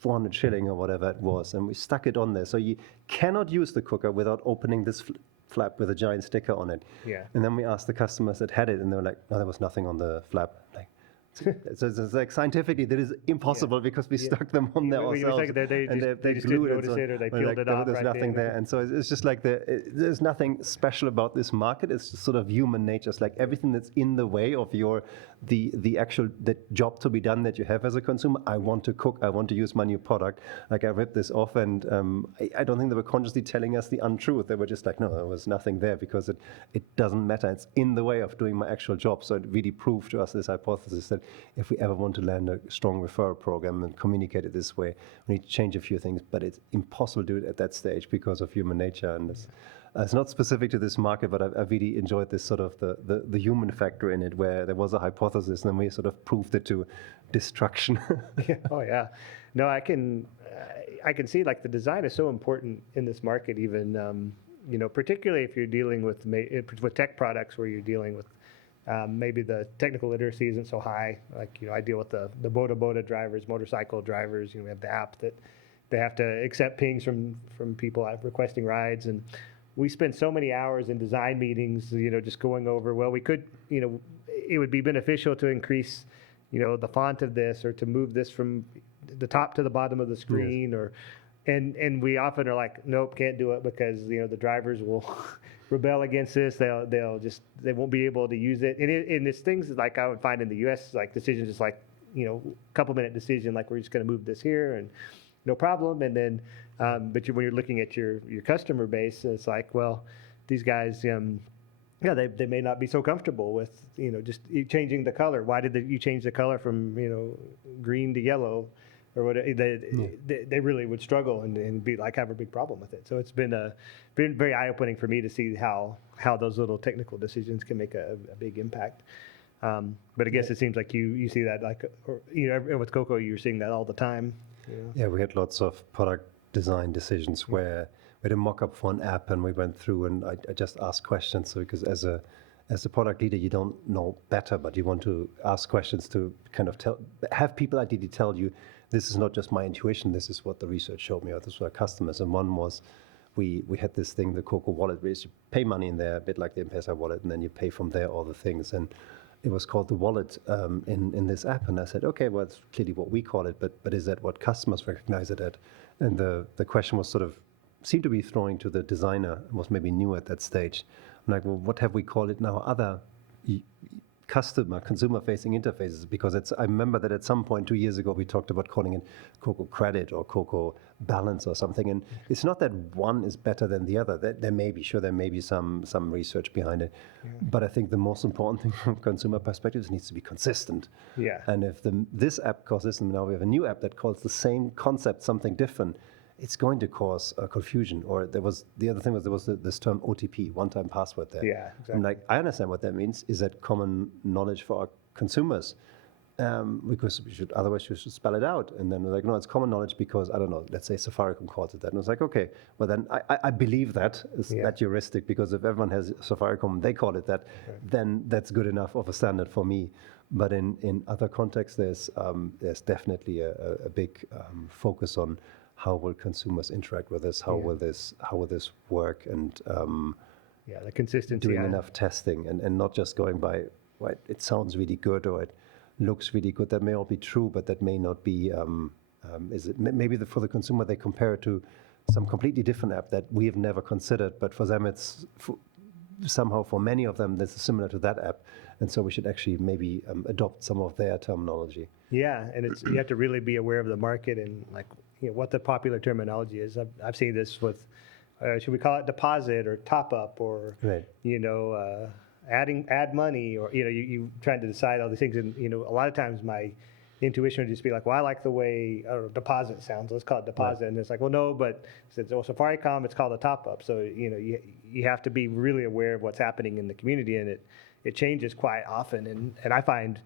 400 shilling or whatever it was, and we stuck it on there. So you cannot use the cooker without opening this flap with a giant sticker on it. Yeah. And then we asked the customers that had it, and they were like, no, there was nothing on the flap. Like, so it's like scientifically that is impossible because we stuck them on there ourselves. They just didn't notice it, or they peeled it off. There's nothing there, and so it's just like there's nothing special about this market. It's just sort of human nature. It's like everything that's in the way of the actual job to be done that you have as a consumer. I want to cook. I want to use my new product. Like I ripped this off, and I don't think they were consciously telling us the untruth. They were just like, no, there was nothing there because it doesn't matter. It's in the way of doing my actual job. So it really proved to us this hypothesis that if we ever want to land a strong referral program and communicate it this way, we need to change a few things, but it's impossible to do it at that stage because of human nature. And it's not specific to this market, but I really enjoyed this sort of the human factor in it, where there was a hypothesis and then we sort of proved it to destruction. Yeah. Oh yeah. No, I can see like the design is so important in this market, even particularly if you're dealing with tech products where you're dealing with maybe the technical literacy isn't so high. Like, I deal with the Boda drivers, motorcycle drivers. We have the app that they have to accept pings from people requesting rides. And we spend so many hours in design meetings, just going over, well, we could, it would be beneficial to increase, the font of this, or to move this from the top to the bottom of the screen, yes. And we often are like, nope, can't do it because, the drivers will rebel against this. They won't be able to use it. And it's things like I would find in the US, like decisions just like, couple minute decision, like we're just going to move this here and no problem. And then, but when you're looking at your customer base, it's like, well, these guys, they may not be so comfortable with, just changing the color. Why did you change the color from, green to yellow? Or what they really would struggle and be like have a big problem with it. So it's been very eye-opening for me to see how those little technical decisions can make a big impact. But I guess it seems like you see that with Koko, you're seeing that all the time. Yeah, we had lots of product design decisions where we had a mock-up for an app, and we went through and I just asked questions. So because as a product leader, you don't know better, but you want to ask questions to kind of have people ideally tell you, this is not just my intuition, this is what the research showed me, or this was our customers. And one was, we had this thing, the Koko wallet, where you pay money in there, a bit like the M-Pesa wallet, and then you pay from there all the things. And it was called the wallet in this app. And I said, okay, well, it's clearly what we call it, but is that what customers recognize it at? And the question was sort of, seemed to be throwing to the designer, was maybe new at that stage. I'm like, well, what have we called it now? Other consumer-facing interfaces, because I remember that at some point 2 years ago we talked about calling it Koko Credit or Koko Balance or something, and it's not that one is better than the other. There may be some research behind it, but I think the most important thing from a consumer perspective is it needs to be consistent. Yeah. And if this app calls this, and now we have a new app that calls the same concept something different, it's going to cause confusion. Or there was this term OTP, one-time password there. Yeah, exactly. I'm like, I understand what that means. Is that common knowledge for our consumers? Because otherwise you should spell it out. And then we're like, no, it's common knowledge because, I don't know, let's say Safaricom calls it that. And I was like, okay, well then I believe that is that heuristic, because if everyone has Safaricom, they call it that, then that's good enough of a standard for me. But in other contexts, there's definitely a big focus on how will consumers interact with this? How will this work? And the consistency. Doing enough testing and not just going by, right, it sounds really good or it looks really good. That may all be true, but that may not be. Is it maybe for the consumer they compare it to some completely different app that we have never considered, but for them it's somehow for many of them this is similar to that app, and so we should actually maybe adopt some of their terminology. Yeah, and you have to really be aware of the market and what the popular terminology is. I've seen this with, should we call it deposit or top up or, add money or, you trying to decide all these things. And, a lot of times my intuition would just be like, well, I like the way, I don't know, deposit sounds. Let's call it deposit. Right. And it's like, well, no, but since Safaricom, it's called a top up. So, you have to be really aware of what's happening in the community, and it changes quite often. And I find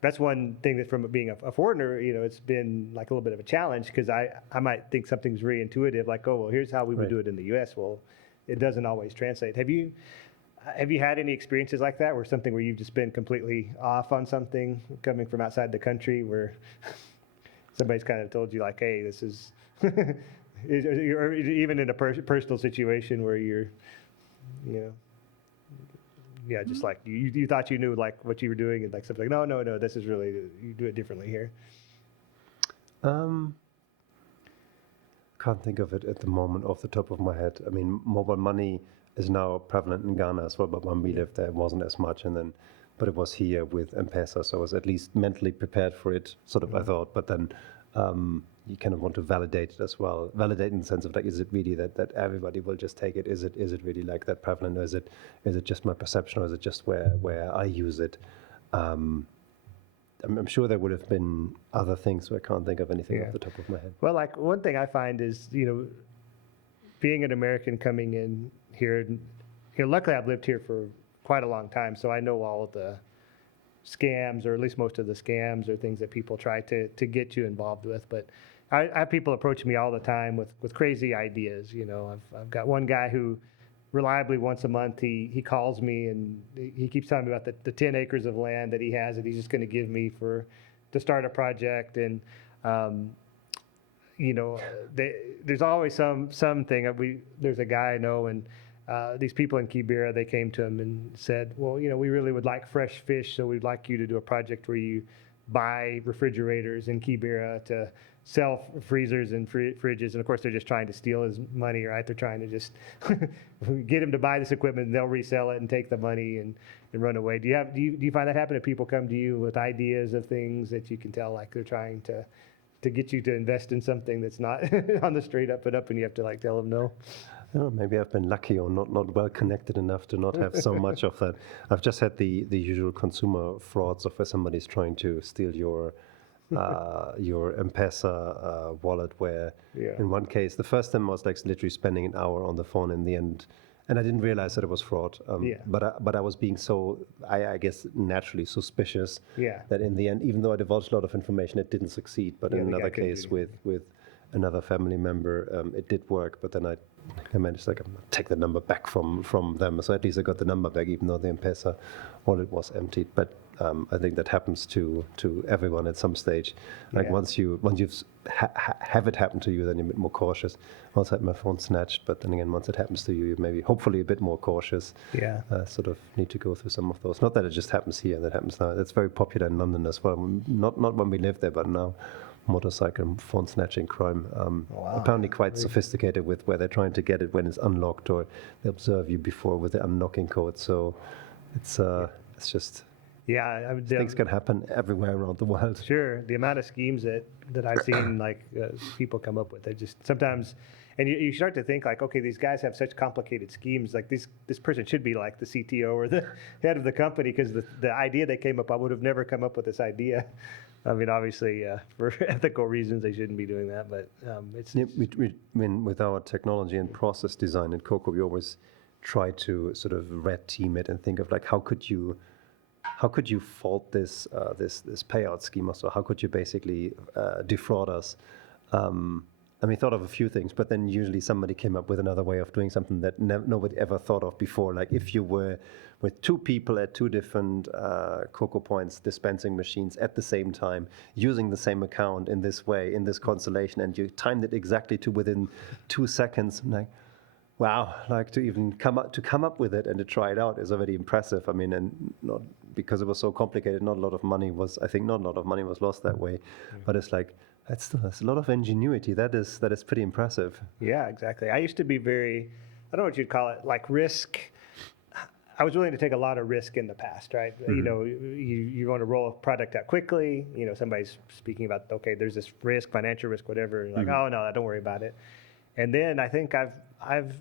that's one thing that from being a foreigner, it's been like a little bit of a challenge, because I might think something's very intuitive, like, oh, well, here's how we would do it in the U.S. Well, it doesn't always translate. Have you had any experiences like that, where you've just been completely off on something coming from outside the country, where somebody's kind of told you like, hey, this is, or even in a personal situation where you're, just like you thought you knew like what you were doing, and like something like, no, this is really, you do it differently here. Can't think of it at the moment off the top of my head. I mean, mobile money is now prevalent in Ghana as well, but when we lived there, it wasn't as much. But it was here with M-Pesa, so I was at least mentally prepared for it, sort of, I thought. But then you kind of want to validate it as well. Validate in the sense of like, is it really that everybody will just take it? Is it really like that prevalent? Or is it just my perception, or is it just where I use it? I'm sure there would have been other things, so I can't think of anything off the top of my head. Well, like one thing I find is, being an American coming in here, luckily I've lived here for quite a long time, so I know all of the scams, or at least most of the scams or things that people try to get you involved with. But I have people approach me all the time with crazy ideas. I've got one guy who reliably once a month he calls me, and he keeps telling me about the 10 acres of land that he has that he's just going to give me to start a project. And there's always something. There's a guy I know, and these people in Kibera, they came to him and said, well, we really would like fresh fish, so we'd like you to do a project where you buy refrigerators in Kibera to sell freezers and fridges. And of course, they're just trying to steal his money, right? They're trying to just get him to buy this equipment, and they'll resell it and take the money and run away. Do you find that happen, if people come to you with ideas of things that you can tell like they're trying to get you to invest in something that's not on the straight up and up, and you have to like tell them no? Oh, maybe I've been lucky, or not well connected enough to not have so much of that. I've just had the usual consumer frauds of where somebody's trying to steal your M-Pesa wallet, where in one case, the first time I was like literally spending an hour on the phone in the end, and I didn't realize that it was fraud. But I was being I guess naturally suspicious that in the end, even though I divulged a lot of information, it didn't succeed. But in another case with another family member, it did work. But then I managed to take the number back from them. So at least I got the number back, even though the M-Pesa wallet was emptied. But I think that happens to everyone at some stage. Like once you've have it happen to you, then you're a bit more cautious. I also had my phone snatched, but then again, once it happens to you, you're maybe hopefully a bit more cautious. Sort of need to go through some of those. Not that it just happens here, that happens now. That's very popular in London as well. Not when we lived there, but now. Motorcycle phone snatching crime, apparently quite sophisticated, with where they're trying to get it when it's unlocked, or they observe you before with the unlocking code. So it's just things can happen everywhere around the world. Sure, the amount of schemes that I've seen people come up with, they just sometimes, and you start to think like, okay, these guys have such complicated schemes. Like this person should be like the CTO or the head of the company, because the idea they came up, I would have never come up with this idea. I mean, obviously, for ethical reasons, they shouldn't be doing that. But with our technology and process design at Koko, we always try to sort of red team it and think of like, how could you fault this payout scheme, or so? How could you basically defraud us? And we thought of a few things, but then usually somebody came up with another way of doing something that nobody ever thought of before. Like if you were with two people at two different Koko Points dispensing machines at the same time, using the same account in this way, in this constellation, and you timed it exactly to within 2 seconds, like, wow, like to even come up with it and to try it out is already impressive. I mean, and not because it was so complicated, not a lot of money was lost that way, but it's like, that's a lot of ingenuity. That is pretty impressive. Yeah, exactly. I used to be I don't know what you'd call it, like risk. I was willing to take a lot of risk in the past, right? Mm-hmm. You want to roll a product out quickly. Somebody's speaking about, okay, there's this risk, financial risk, whatever. You're like, oh no, don't worry about it. And then I think I've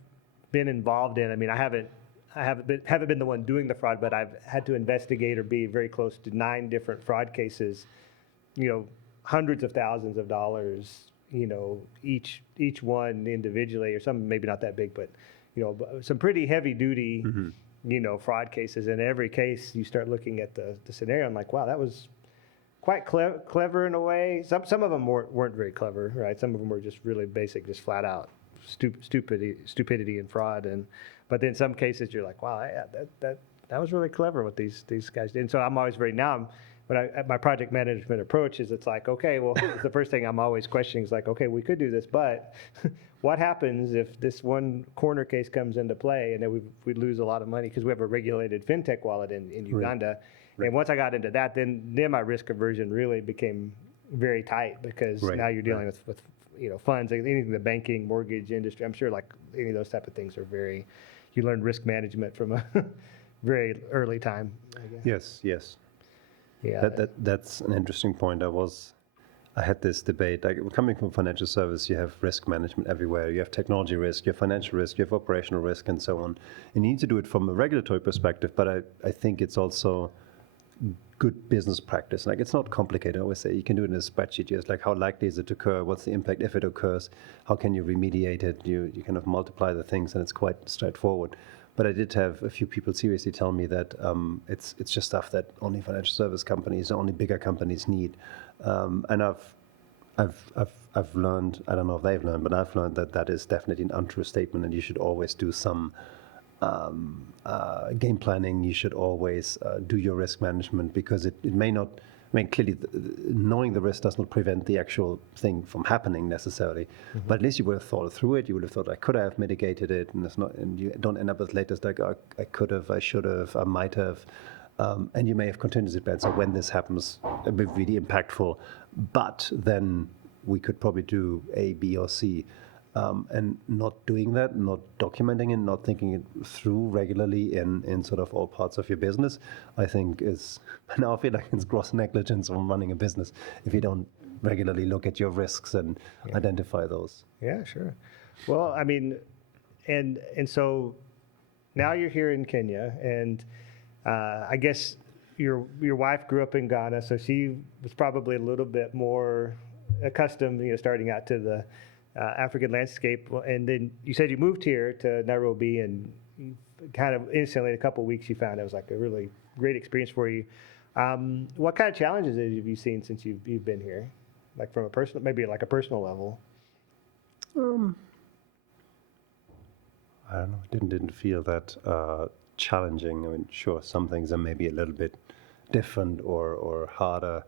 been involved in. I mean, I haven't been the one doing the fraud, but I've had to investigate or be very close to 9 different fraud cases hundreds of thousands of dollars, each one individually, or some maybe not that big, but some pretty heavy duty, fraud cases. In every case, you start looking at the scenario and like, wow, that was quite clever in a way. Some of them weren't very clever, right? Some of them were just really basic, just flat out stupidity and fraud. But then some cases you're like, wow, yeah, that was really clever what these guys did. And so I'm always my project management approach is, it's like, okay, well, the first thing I'm always questioning is like, okay, we could do this, but what happens if this one corner case comes into play and then we lose a lot of money because we have a regulated fintech wallet in Uganda. Right. And once I got into that, then my risk aversion really became very tight, because now you're dealing with funds, anything in the banking, mortgage industry. I'm sure like any of those type of things you learn risk management from a very early time, I guess. Yes. Yeah. That's an interesting point. I had this debate, like coming from financial service, you have risk management everywhere. You have technology risk, you have financial risk, you have operational risk, and so on. And you need to do it from a regulatory perspective, but I think it's also good business practice. Like, it's not complicated. I always say you can do it in a spreadsheet. Just like, how likely is it to occur? What's the impact if it occurs? How can you remediate it? You kind of multiply the things, and it's quite straightforward. But I did have a few people seriously tell me that it's just stuff that only financial service companies, only bigger companies need. And I've learned, I don't know if they've learned, but I've learned that is definitely an untrue statement, and you should always do some game planning. You should always do your risk management, because it may not, clearly knowing the risk does not prevent the actual thing from happening necessarily, but at least you would have thought through it. You would have thought, I could have mitigated it, and you don't end up with latest like, oh, I could have, I should have, I might have. And you may have contingency plans, so when this happens, it will be really impactful. But then we could probably do A, B, or C. And not doing that, not documenting it, not thinking it through regularly in sort of all parts of your business, I think now I feel like it's gross negligence on running a business if you don't regularly look at your risks and identify those. Yeah, sure. Well, and so now you're here in Kenya, and I guess your wife grew up in Ghana, so she was probably a little bit more accustomed, starting out to the African landscape. And then you said you moved here to Nairobi, and you kind of instantly, in a couple of weeks, you found it was like a really great experience for you. What kind of challenges have you seen since you've been here, like from a personal, maybe like a personal level? I don't know. It didn't feel that challenging. Sure, some things are maybe a little bit different or harder.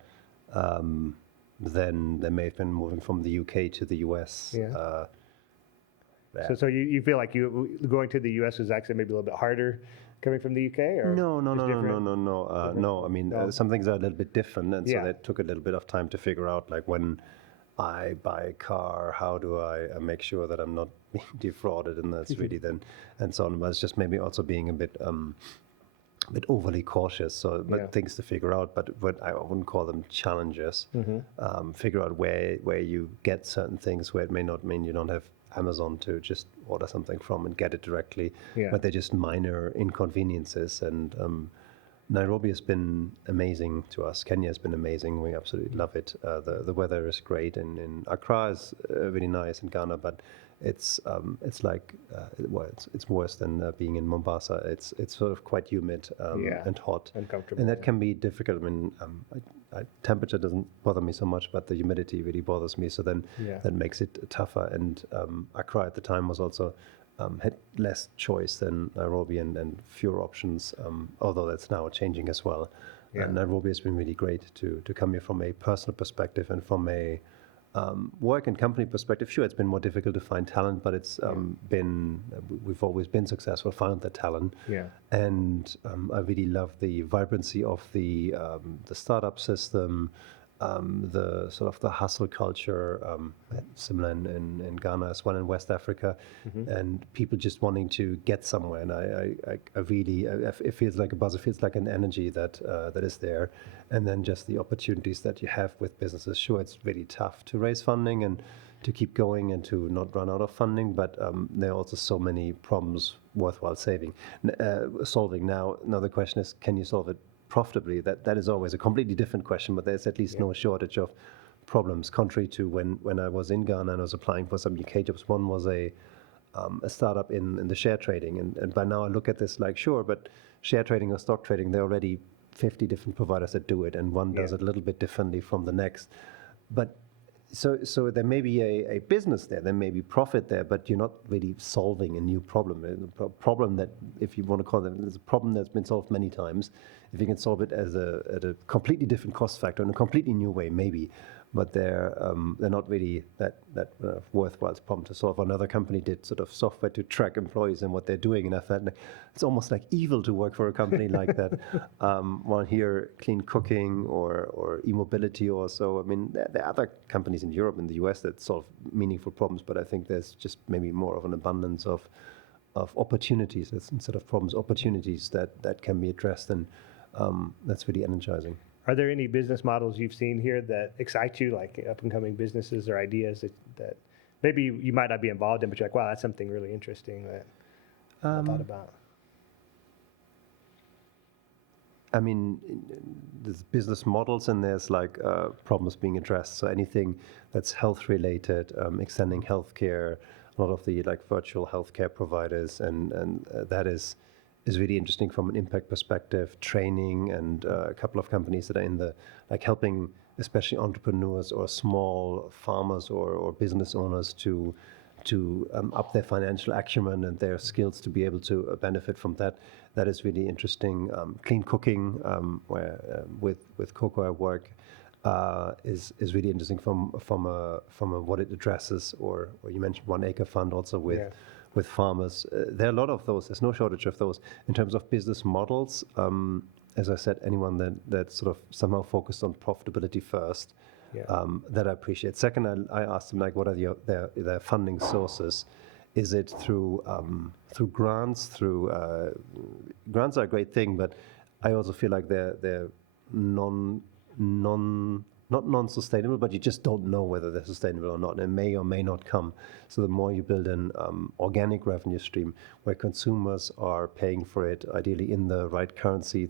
Then they may have been moving from the UK to the US. Yeah. So you feel like going to the US was actually maybe a little bit harder coming from the UK, or no. Some things are a little bit different, and so that took a little bit of time to figure out. Like, when I buy a car, how do I make sure that I'm not being defrauded, and that's really then, and so on. But it's just maybe also being a bit overly cautious, but things to figure out, but I wouldn't call them challenges. Figure out where you get certain things, where it may not mean you don't have Amazon to just order something from and get it directly, but they're just minor inconveniences. And Nairobi has been amazing to us. Kenya has been amazing. We absolutely love it. The weather is great, and in Accra is really nice in Ghana, but it's like it's worse than being in Mombasa. It's sort of quite humid and hot, uncomfortable, and that can be difficult. Temperature doesn't bother me so much, but the humidity really bothers me. So then that makes it tougher. And Accra at the time was also had less choice than Nairobi, and fewer options. Although that's now changing as well. And Nairobi has been really great to come here from a personal perspective, and from a work and company perspective. Sure, it's been more difficult to find talent, but it's we've always been successful, found that talent. And I really love the vibrancy of the startup system, the sort of the hustle culture, similar in Ghana as well, in West Africa, and people just wanting to get somewhere. And I really, it feels like a buzz. It feels like an energy that is there. And then just the opportunities that you have with businesses. Sure, it's really tough to raise funding and to keep going and to not run out of funding, but there are also so many problems worthwhile solving. Now the question is, can you solve it profitably, that is always a completely different question, but there's at least no shortage of problems, contrary to when I was in Ghana and I was applying for some UK jobs. One was a startup in the share trading, and by now I look at this like, sure, but share trading or stock trading, there are already 50 different providers that do it, and one does it a little bit differently from the next. But so there may be a business there may be profit there, but you're not really solving a new problem. A problem that, if you want to call it, is a problem that's been solved many times. If you can solve it at a completely different cost factor in a completely new way, maybe, but they're not really that worthwhile problem to solve. Another company did sort of software to track employees and what they're doing, and I felt like it's almost like evil to work for a company like that. While here, clean cooking or e-mobility or so, I mean, there are other companies in Europe and the US that solve meaningful problems, but I think there's just maybe more of an abundance of opportunities instead of problems, opportunities that can be addressed, and that's really energizing. Are there any business models you've seen here that excite you, like up-and-coming businesses or ideas that maybe you might not be involved in, but you're like, wow, that's something really interesting that I thought about? I mean, there's business models and there's like problems being addressed. So anything that's health related, extending healthcare, a lot of the like virtual healthcare providers, and that is really interesting from an impact perspective. Training and a couple of companies that are in the like helping, especially entrepreneurs or small farmers or business owners to up their financial acumen and their skills to be able to benefit from that. That is really interesting. Clean cooking, where with Koko I work, is really interesting from a what it addresses. Or you mentioned 1 Acre Fund also with farmers. There are a lot of those. There's no shortage of those. In terms of business models, as I said, anyone that sort of somehow focused on profitability first, that I appreciate. Second, I asked them, like, what are their funding sources? Is it through grants? Grants are a great thing, but I also feel like they're not non-sustainable, but you just don't know whether they're sustainable or not. It may or may not come. So the more you build an organic revenue stream where consumers are paying for it, ideally in the right currency,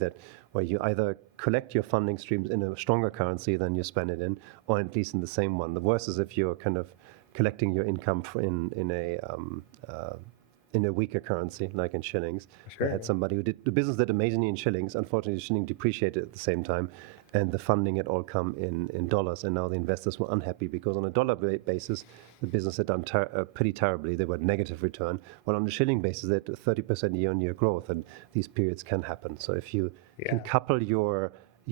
where you either collect your funding streams in a stronger currency than you spend it in, or at least in the same one. The worst is if you're kind of collecting your income in a weaker currency, like in shillings. Sure. I had somebody who did the business did amazingly in shillings. Unfortunately, the shilling depreciated at the same time, and the funding had all come in dollars. And now the investors were unhappy because on a dollar basis, the business had done pretty terribly. They were negative return. But on a shilling basis, they had 30% year-on-year growth, and these periods can happen. So if you can couple your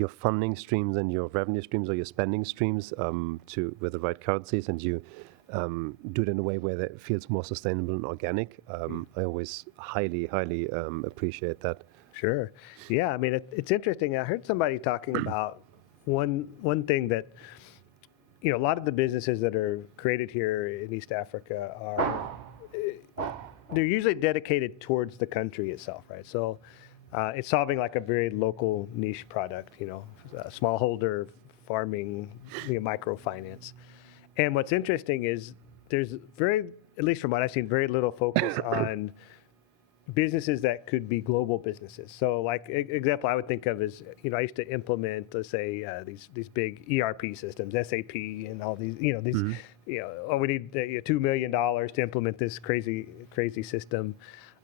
funding streams and your revenue streams or your spending streams with the right currencies, and you do it in a way where it feels more sustainable and organic. I always highly appreciate that. Sure. Yeah, I mean, it's interesting. I heard somebody talking about one thing that, a lot of the businesses that are created here in East Africa they're usually dedicated towards the country itself, right? So it's solving like a very local niche product, smallholder farming, microfinance. And what's interesting is there's at least from what I've seen, very little focus on businesses that could be global businesses. So like example I would think of is, I used to implement, let's say, these big ERP systems, SAP and all these, we need $2 million to implement this crazy system.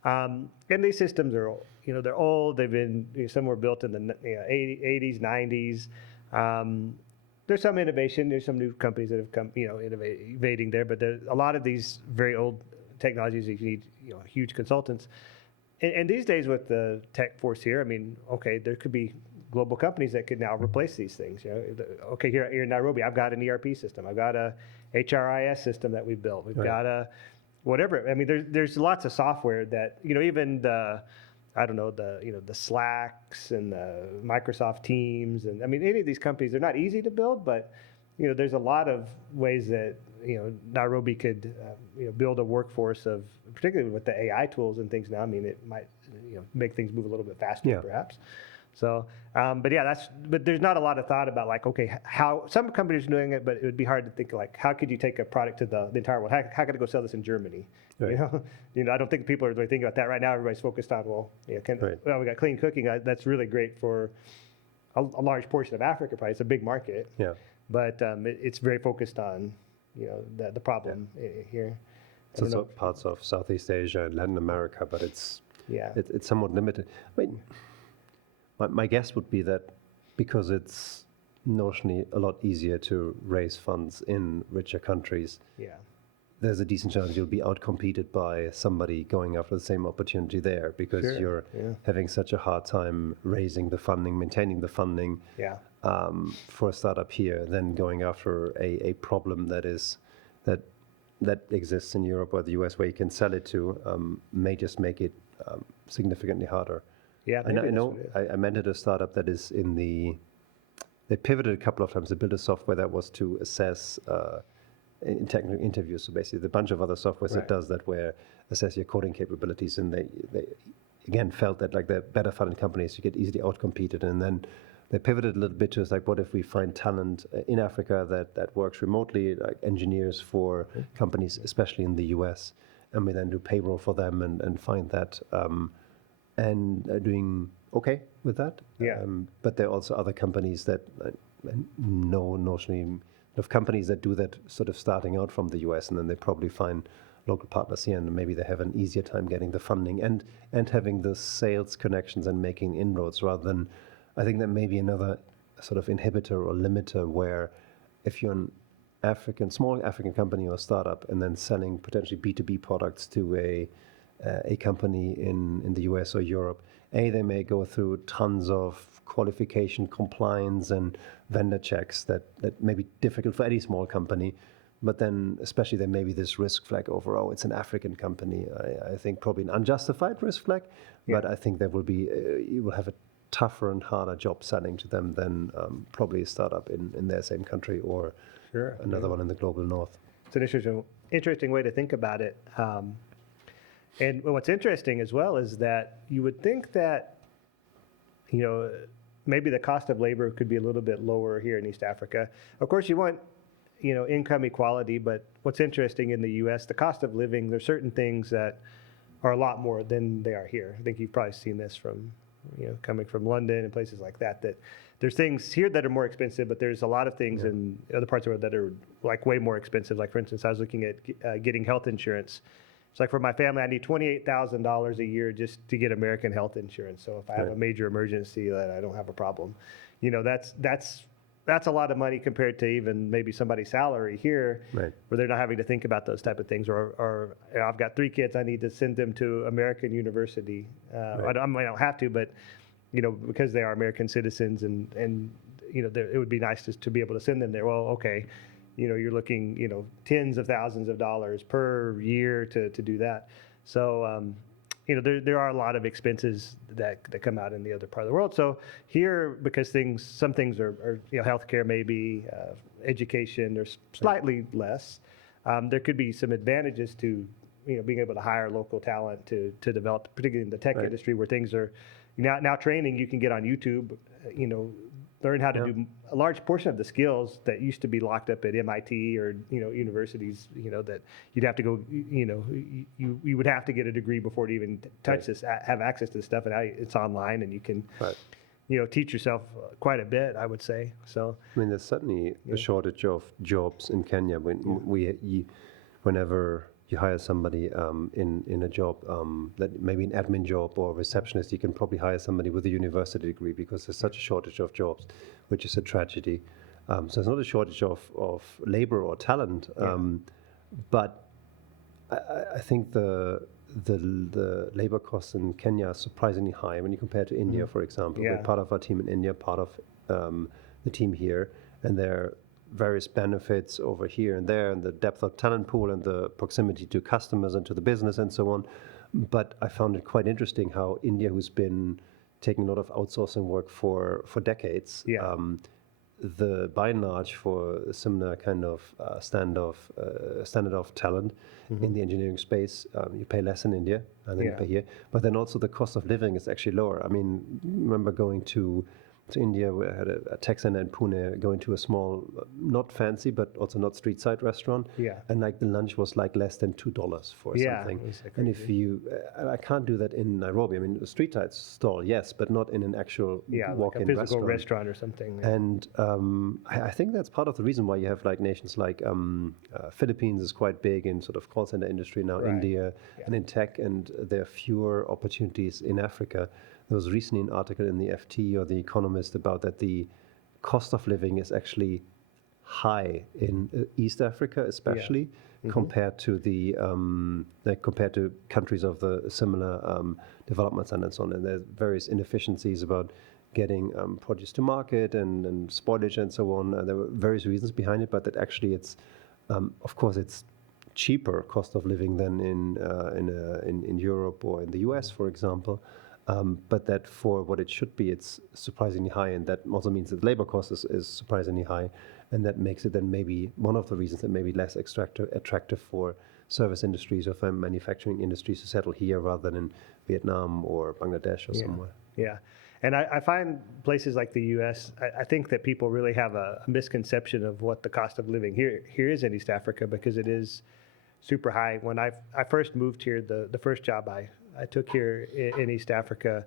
And these systems are, they're old. They've been, some were built in the 80s, 90s. There's some innovation. There's some new companies that have come, innovating there. But a lot of these very old technologies, you need, huge consultants. And these days with the tech force here, I mean, okay, there could be global companies that could now replace these things. Okay, here in Nairobi, I've got an ERP system. I've got a HRIS system that we've built. We've got a whatever. I mean, there's lots of software that, even the Slacks and the Microsoft Teams, and I mean, any of these companies, they're not easy to build, but there's a lot of ways that Nairobi could build a workforce of, particularly with the AI tools and things now. I mean, it might make things move a little bit faster, perhaps. So, but there's not a lot of thought about like, okay, how some companies are doing it, but it would be hard to think like, how could you take a product to the entire world? How could I go sell this in Germany? Right. I don't think people are really thinking about that right now. Everybody's focused on, we got clean cooking. That's really great for a large portion of Africa. Probably it's a big market. Yeah. But it's very focused on, the problem here. It's also parts of Southeast Asia and Latin America, but it's somewhat limited. I mean, my guess would be that because it's notionally a lot easier to raise funds in richer countries, there's a decent chance you'll be outcompeted by somebody going after the same opportunity there, because you're having such a hard time raising the funding, maintaining the funding for a startup here, than going after a problem that exists in Europe or the US, where you can sell it to, may just make it significantly harder. Yeah, I know. I mentored a startup that is they pivoted a couple of times. They built a software that was to assess in technical interviews. So basically, a bunch of other softwares that does that, where assess your coding capabilities. And they again felt that, like, the better funded companies, you get easily outcompeted. And then they pivoted a little bit to, like, what if we find talent in Africa that works remotely, like engineers for companies, especially in the US, and we then do payroll for them and find that and doing okay with that. But there are also other companies that know notionally of companies that do that, sort of starting out from the US, and then they probably find local partners here, and maybe they have an easier time getting the funding and having the sales connections and making inroads, rather than, I think that may be another sort of inhibitor or limiter, where if you're an small African company or startup, and then selling potentially B2B products to a company in the US or Europe, they may go through tons of qualification, compliance, and vendor checks that may be difficult for any small company. But then, especially, there may be this risk flag over, it's an African company. I think probably an unjustified risk flag, but I think there will be, you will have a tougher and harder job selling to them than probably a startup in their same country, or another one in the global north. It's an interesting way to think about it. And what's interesting as well is that you would think that, maybe the cost of labor could be a little bit lower here in East Africa. Of course, you want, income equality, but what's interesting in the U.S., the cost of living, there's certain things that are a lot more than they are here. I think you've probably seen this from, coming from London and places like that, that there's things here that are more expensive, but there's a lot of things in other parts of the world that are, like, way more expensive. Like, for instance, I was looking at getting health insurance. It's like, for my family, I need $28,000 a year just to get American health insurance. So if I have a major emergency, that I don't have a problem. That's a lot of money compared to even maybe somebody's salary here, where they're not having to think about those type of things. Or I've got 3 kids, I need to send them to American university. I don't have to, but because they are American citizens, and it would be nice to be able to send them there. Well, okay. You're looking, tens of thousands of dollars per year to do that. So, there are a lot of expenses that come out in the other part of the world. So here, because some things are healthcare, maybe education, there's slightly less. There could be some advantages to, being able to hire local talent to develop, particularly in the tech industry, where things are now training you can get on YouTube, learn how to do a large portion of the skills that used to be locked up at MIT or universities. That you'd have to go. You would have to get a degree before to even touch this, have access to this stuff, and now it's online, and you can, teach yourself quite a bit, I would say. So I mean, there's certainly a shortage of jobs in Kenya. Whenever you hire somebody in a job, that maybe an admin job or receptionist, you can probably hire somebody with a university degree, because there's such a shortage of jobs, which is a tragedy. So it's not a shortage of labor or talent, but I think the labor costs in Kenya are surprisingly high when you compare to India, for example. We're part of our team in India, part of the team here, and they're various benefits over here and there, and the depth of talent pool and the proximity to customers and to the business and so on. But I found it quite interesting how India, who's been taking a lot of outsourcing work for decades, the by and large for a similar kind of standard of talent in the engineering space, you pay less in India than you pay here. But then also the cost of living is actually lower. I mean, remember going to to India. We had a tech center in Pune, going to a small, not fancy, but also not street side restaurant. Yeah. And like the lunch was like less than $2 for something. It was like And if crazy. you, I can't do that in Nairobi. I mean, a street side stall, yes, but not in an actual like walk-in a physical restaurant or something. Yeah. And I think that's part of the reason why you have like nations like Philippines is quite big in sort of call center industry now, Right. India, and in tech, and there are fewer opportunities in Africa. There was recently an article in the FT or The Economist about that the cost of living is actually high in East Africa, especially compared to the compared to countries of the similar developments and so on. And there's various inefficiencies about getting produce to market and spoilage and so on. There were various reasons behind it, but that actually it's of course it's cheaper cost of living than in Europe or in the US, for example. But that for what it should be, it's surprisingly high, and that also means that labor cost is surprisingly high, and that makes it then maybe one of the reasons that maybe less attractive for service industries or for manufacturing industries to settle here rather than in Vietnam or Bangladesh or somewhere. Yeah. And I find places like the U.S., I think that people really have a misconception of what the cost of living here is in East Africa, because it is super high. When I first moved here, the first job I took here in East Africa,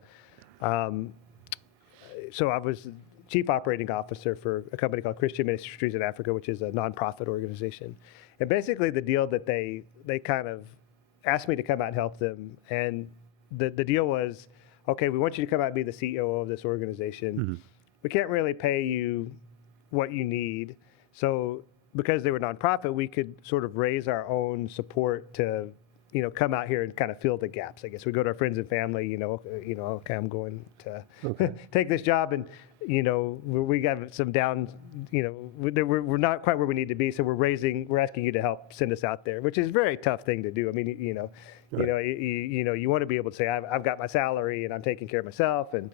so I was chief operating officer for a company called Christian Ministries in Africa, which is a nonprofit organization. And basically the deal that they kind of asked me to come out and help them. And the deal was, okay, we want you to come out and be the CEO of this organization. Mm-hmm. We can't really pay you what you need. So because they were nonprofit, we could sort of raise our own support to, come out here and kind of fill the gaps. I guess we go to our friends and family, okay, I'm going to take this job, and we got some down, we're not quite where we need to be, so we're asking you to help send us out there, which is a very tough thing to do. I mean, you want to be able to say, I've got my salary and I'm taking care of myself, and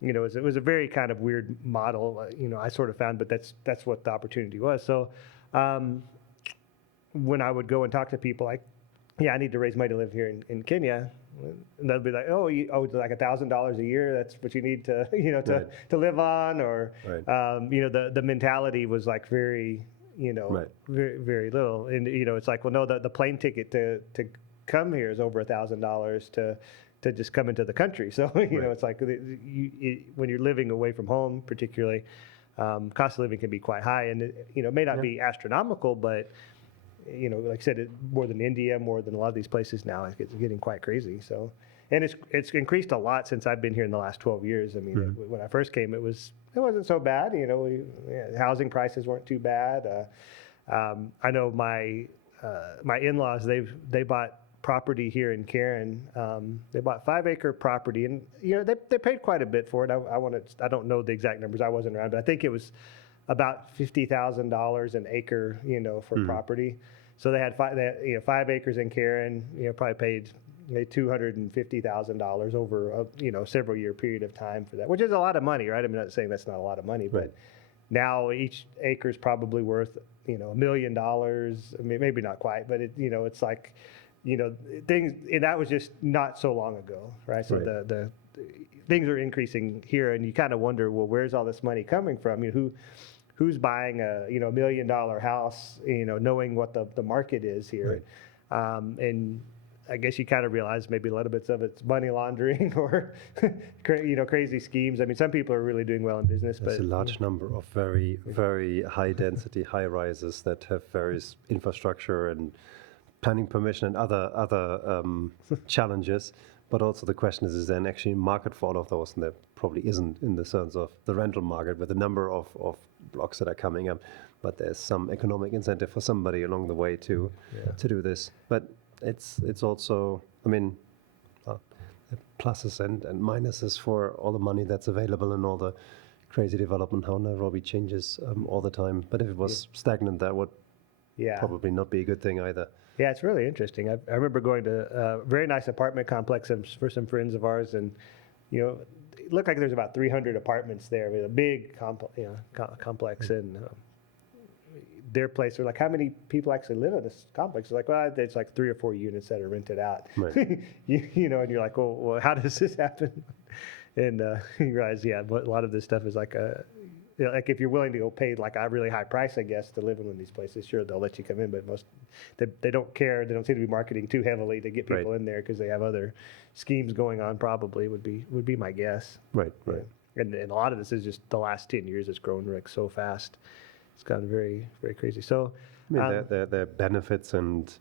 it was a very kind of weird model, I sort of found, but that's what the opportunity was. So when I would go and talk to people, like, yeah, I need to raise money to live here in Kenya. And they'll be like, it's like $1,000 a year. That's what you need to, to live on. Or, the mentality was like very, very, very little. And, it's like, well, no, the plane ticket to come here is over $1,000 to just come into the country. So, it's like when you're living away from home, particularly, cost of living can be quite high. And, it may not be astronomical, but like I said, more than India, more than a lot of these places now, it's getting quite crazy. So, and it's increased a lot since I've been here in the last 12 years. I mean, when I first came, it wasn't so bad. Housing prices weren't too bad. I know my in-laws, they bought property here in Karen. They bought 5-acre property, and they paid quite a bit for it. I don't know the exact numbers. I wasn't around, but I think it was about $50,000 an acre, for property. So they had 5 acres in Karen. Probably paid $250,000 over a several year period of time for that, which is a lot of money, right? I'm not saying that's not a lot of money, but now each acre is probably worth $1 million. I mean, maybe not quite, but it's like things, and that was just not so long ago, right? So the things are increasing here, and you kind of wonder, well, where's all this money coming from? I mean, who's buying a $1 million house, knowing what the market is here? And I guess you kind of realize maybe a little bit of it's money laundering or crazy schemes. I mean, some people are really doing well in business, There's but a large number of very, very high density high rises that have various infrastructure and planning permission and other challenges. But also the question is there an actually market for all of those? And there probably isn't in the sense of the rental market with the number of blocks that are coming up. But there's some economic incentive for somebody along the way to do this. But it's also, I mean, pluses and minuses for all the money that's available and all the crazy development, how Nairobi changes all the time. But if it was stagnant, that would probably not be a good thing either. Yeah, it's really interesting. I remember going to a very nice apartment complex for some friends of ours, and it looked like there's about 300 apartments there with a big complex. And their place, they're like, how many people actually live in this complex? They're like, well, it's like 3 or 4 units that are rented out. Right. And you're like, well, how does this happen? And you realize, but a lot of this stuff is like like if you're willing to go pay like a really high price, I guess, to live in one of these places, sure, they'll let you come in, but they don't care. They don't seem to be marketing too heavily to get people in there because they have other schemes going on, probably would be my guess. Right. And a lot of this is just the last 10 years. It's grown like so fast. It's gotten very, very crazy. So, I mean, there are benefits and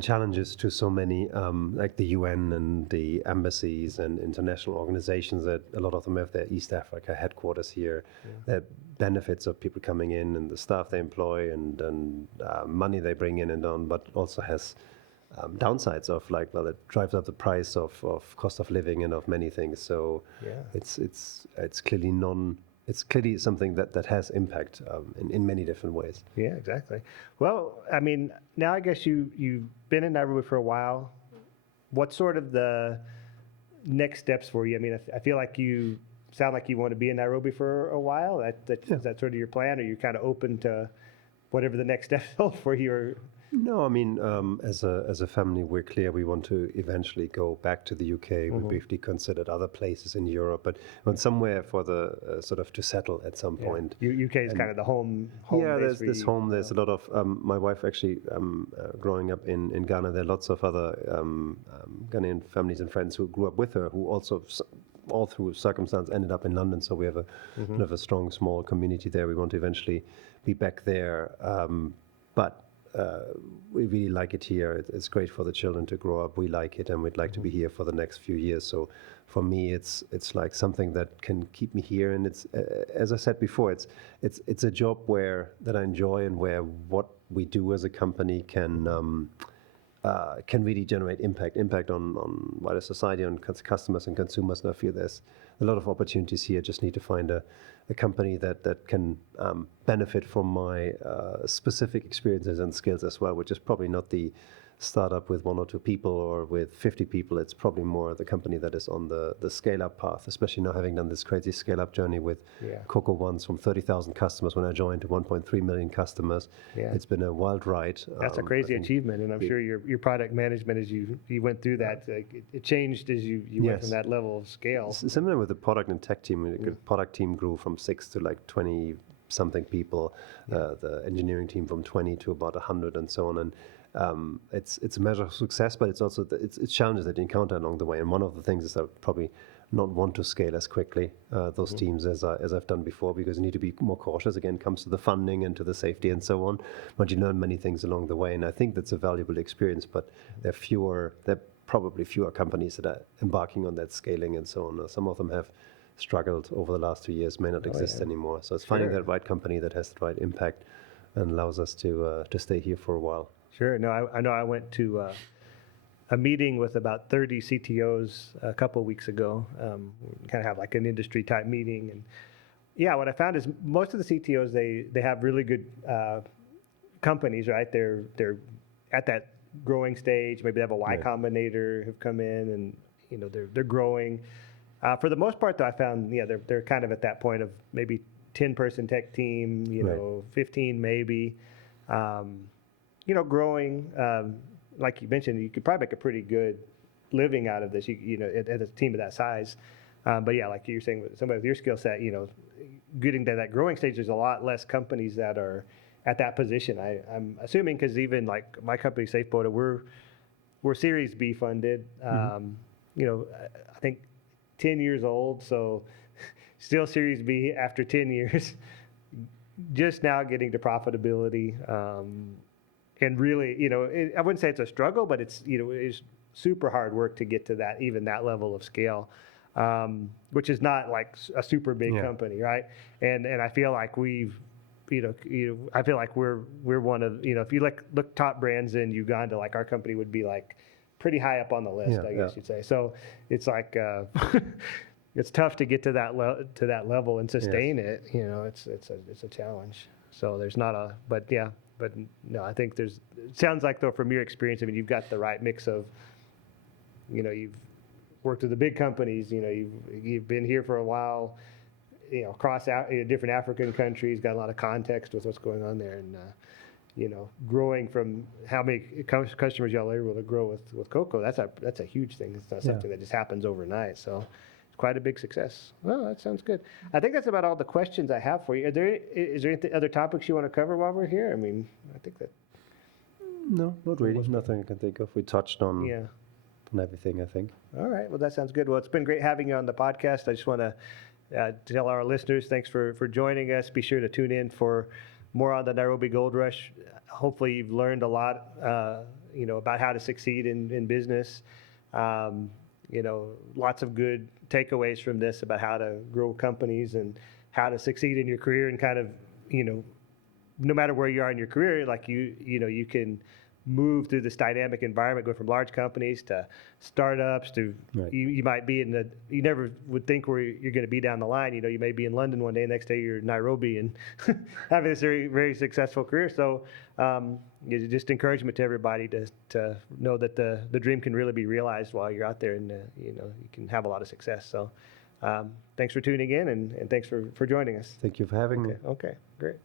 challenges to so many, like the UN and the embassies and international organizations that a lot of them have their East Africa headquarters here. There are benefits of people coming in and the staff they employ and money they bring in and on, but also has downsides of like, well, it drives up the price of cost of living and of many things. So it's clearly something that has impact in many different ways. Yeah, exactly. Well, I mean, now I guess you've been in Nairobi for a while. What's sort of the next steps for you? I mean, I feel like you sound like you want to be in Nairobi for a while. Is that sort of your plan? Or are you kind of open to whatever the next steps hold for you? Or No, I mean, as a family, we're clear we want to eventually go back to the UK. We briefly considered other places in Europe, but want somewhere for the sort of to settle at some point. UK is kind of the home Yeah, base there's for this you. home. There's a lot of my wife actually growing up in Ghana. There are lots of other Ghanaian families and friends who grew up with her, who also all through circumstance ended up in London. So we have a kind of a strong small community there. We want to eventually be back there, but. We really like it here. It's great for the children to grow up. We like it, and we'd like to be here for the next few years. So, for me, it's like something that can keep me here. And it's as I said before, it's a job that I enjoy, and where what we do as a company can really generate impact on wider society, on customers and consumers. And I feel there's a lot of opportunities here. Just need to find a company that can benefit from my specific experiences and skills as well, which is probably not the startup with 1 or 2 people or with 50 people. It's probably more the company that is on the scale-up path, especially now having done this crazy scale-up journey with Koko once from 30,000 customers when I joined to 1.3 million customers. It's been a wild ride. That's a crazy achievement, and I'm sure your product management, as you went through that, it changed as you went from that level of scale. Similar with the product and tech team. The product team grew from 6 to like 20 something people, the engineering team from 20 to about 100 and so on. And it's a measure of success, but it's also it's challenges that you encounter along the way. And one of the things is I would probably not want to scale as quickly those teams as I've done before, because you need to be more cautious. Again, it comes to the funding and to the safety and so on. But you learn many things along the way, and I think that's a valuable experience. But there are probably fewer companies that are embarking on that scaling and so on. Some of them have struggled over the last 2 years, may not exist anymore. So it's finding that right company that has the right impact and allows us to stay here for a while. Sure. No, I know I went to a meeting with about 30 CTOs a couple of weeks ago. We kind of have like an industry type meeting. And what I found is most of the CTOs, they have really good companies, right? They're at that growing stage. Maybe they have a Y Combinator who've come in and, they're growing. For the most part, though, I found, they're kind of at that point of maybe 10-person tech team, 15 maybe. Growing, like you mentioned, you could probably make a pretty good living out of this, at a team of that size. But like you're saying, with somebody with your skill set, getting to that growing stage, there's a lot less companies that are at that position. I'm assuming, because even like my company, Safeboda, we're Series B funded. I think 10 years old, so still Series B after 10 years, just now getting to profitability. And really, I wouldn't say it's a struggle, but it's super hard work to get to that level of scale, which is not like a super big company, right? And I feel like I feel like we're one of, if you look top brands in Uganda, like our company would be like pretty high up on the list, I guess you'd say. So it's like it's tough to get to that level and sustain it. It's a challenge. So there's not but no, I think it sounds like, though, from your experience, I mean, you've got the right mix of, you've worked with the big companies, you've been here for a while, across different African countries, got a lot of context with what's going on there, and growing from how many customers y'all are able to grow with Koko, that's a huge thing. It's not something that just happens overnight. So quite a big success. Well, that sounds good. I think that's about all the questions I have for you. Is there any other topics you want to cover while we're here? I mean, I think that. No, not really. Nothing I can think of. We touched on everything, I think. All right. Well, that sounds good. Well, it's been great having you on the podcast. I just want to tell our listeners, thanks for joining us. Be sure to tune in for more on the Nairobi Gold Rush. Hopefully you've learned a lot, about how to succeed in business. Lots of good takeaways from this about how to grow companies and how to succeed in your career, and kind of, no matter where you are in your career, like you can move through this dynamic environment, go from large companies to startups to you might be you never would think where you're going to be down the line. You may be in London one day, next day you're in Nairobi, and having this very, very successful career. So just encouragement to everybody to know that the dream can really be realized while you're out there, and you can have a lot of success. So thanks for tuning in, and thanks for joining us. Thank you for having me. Okay, great.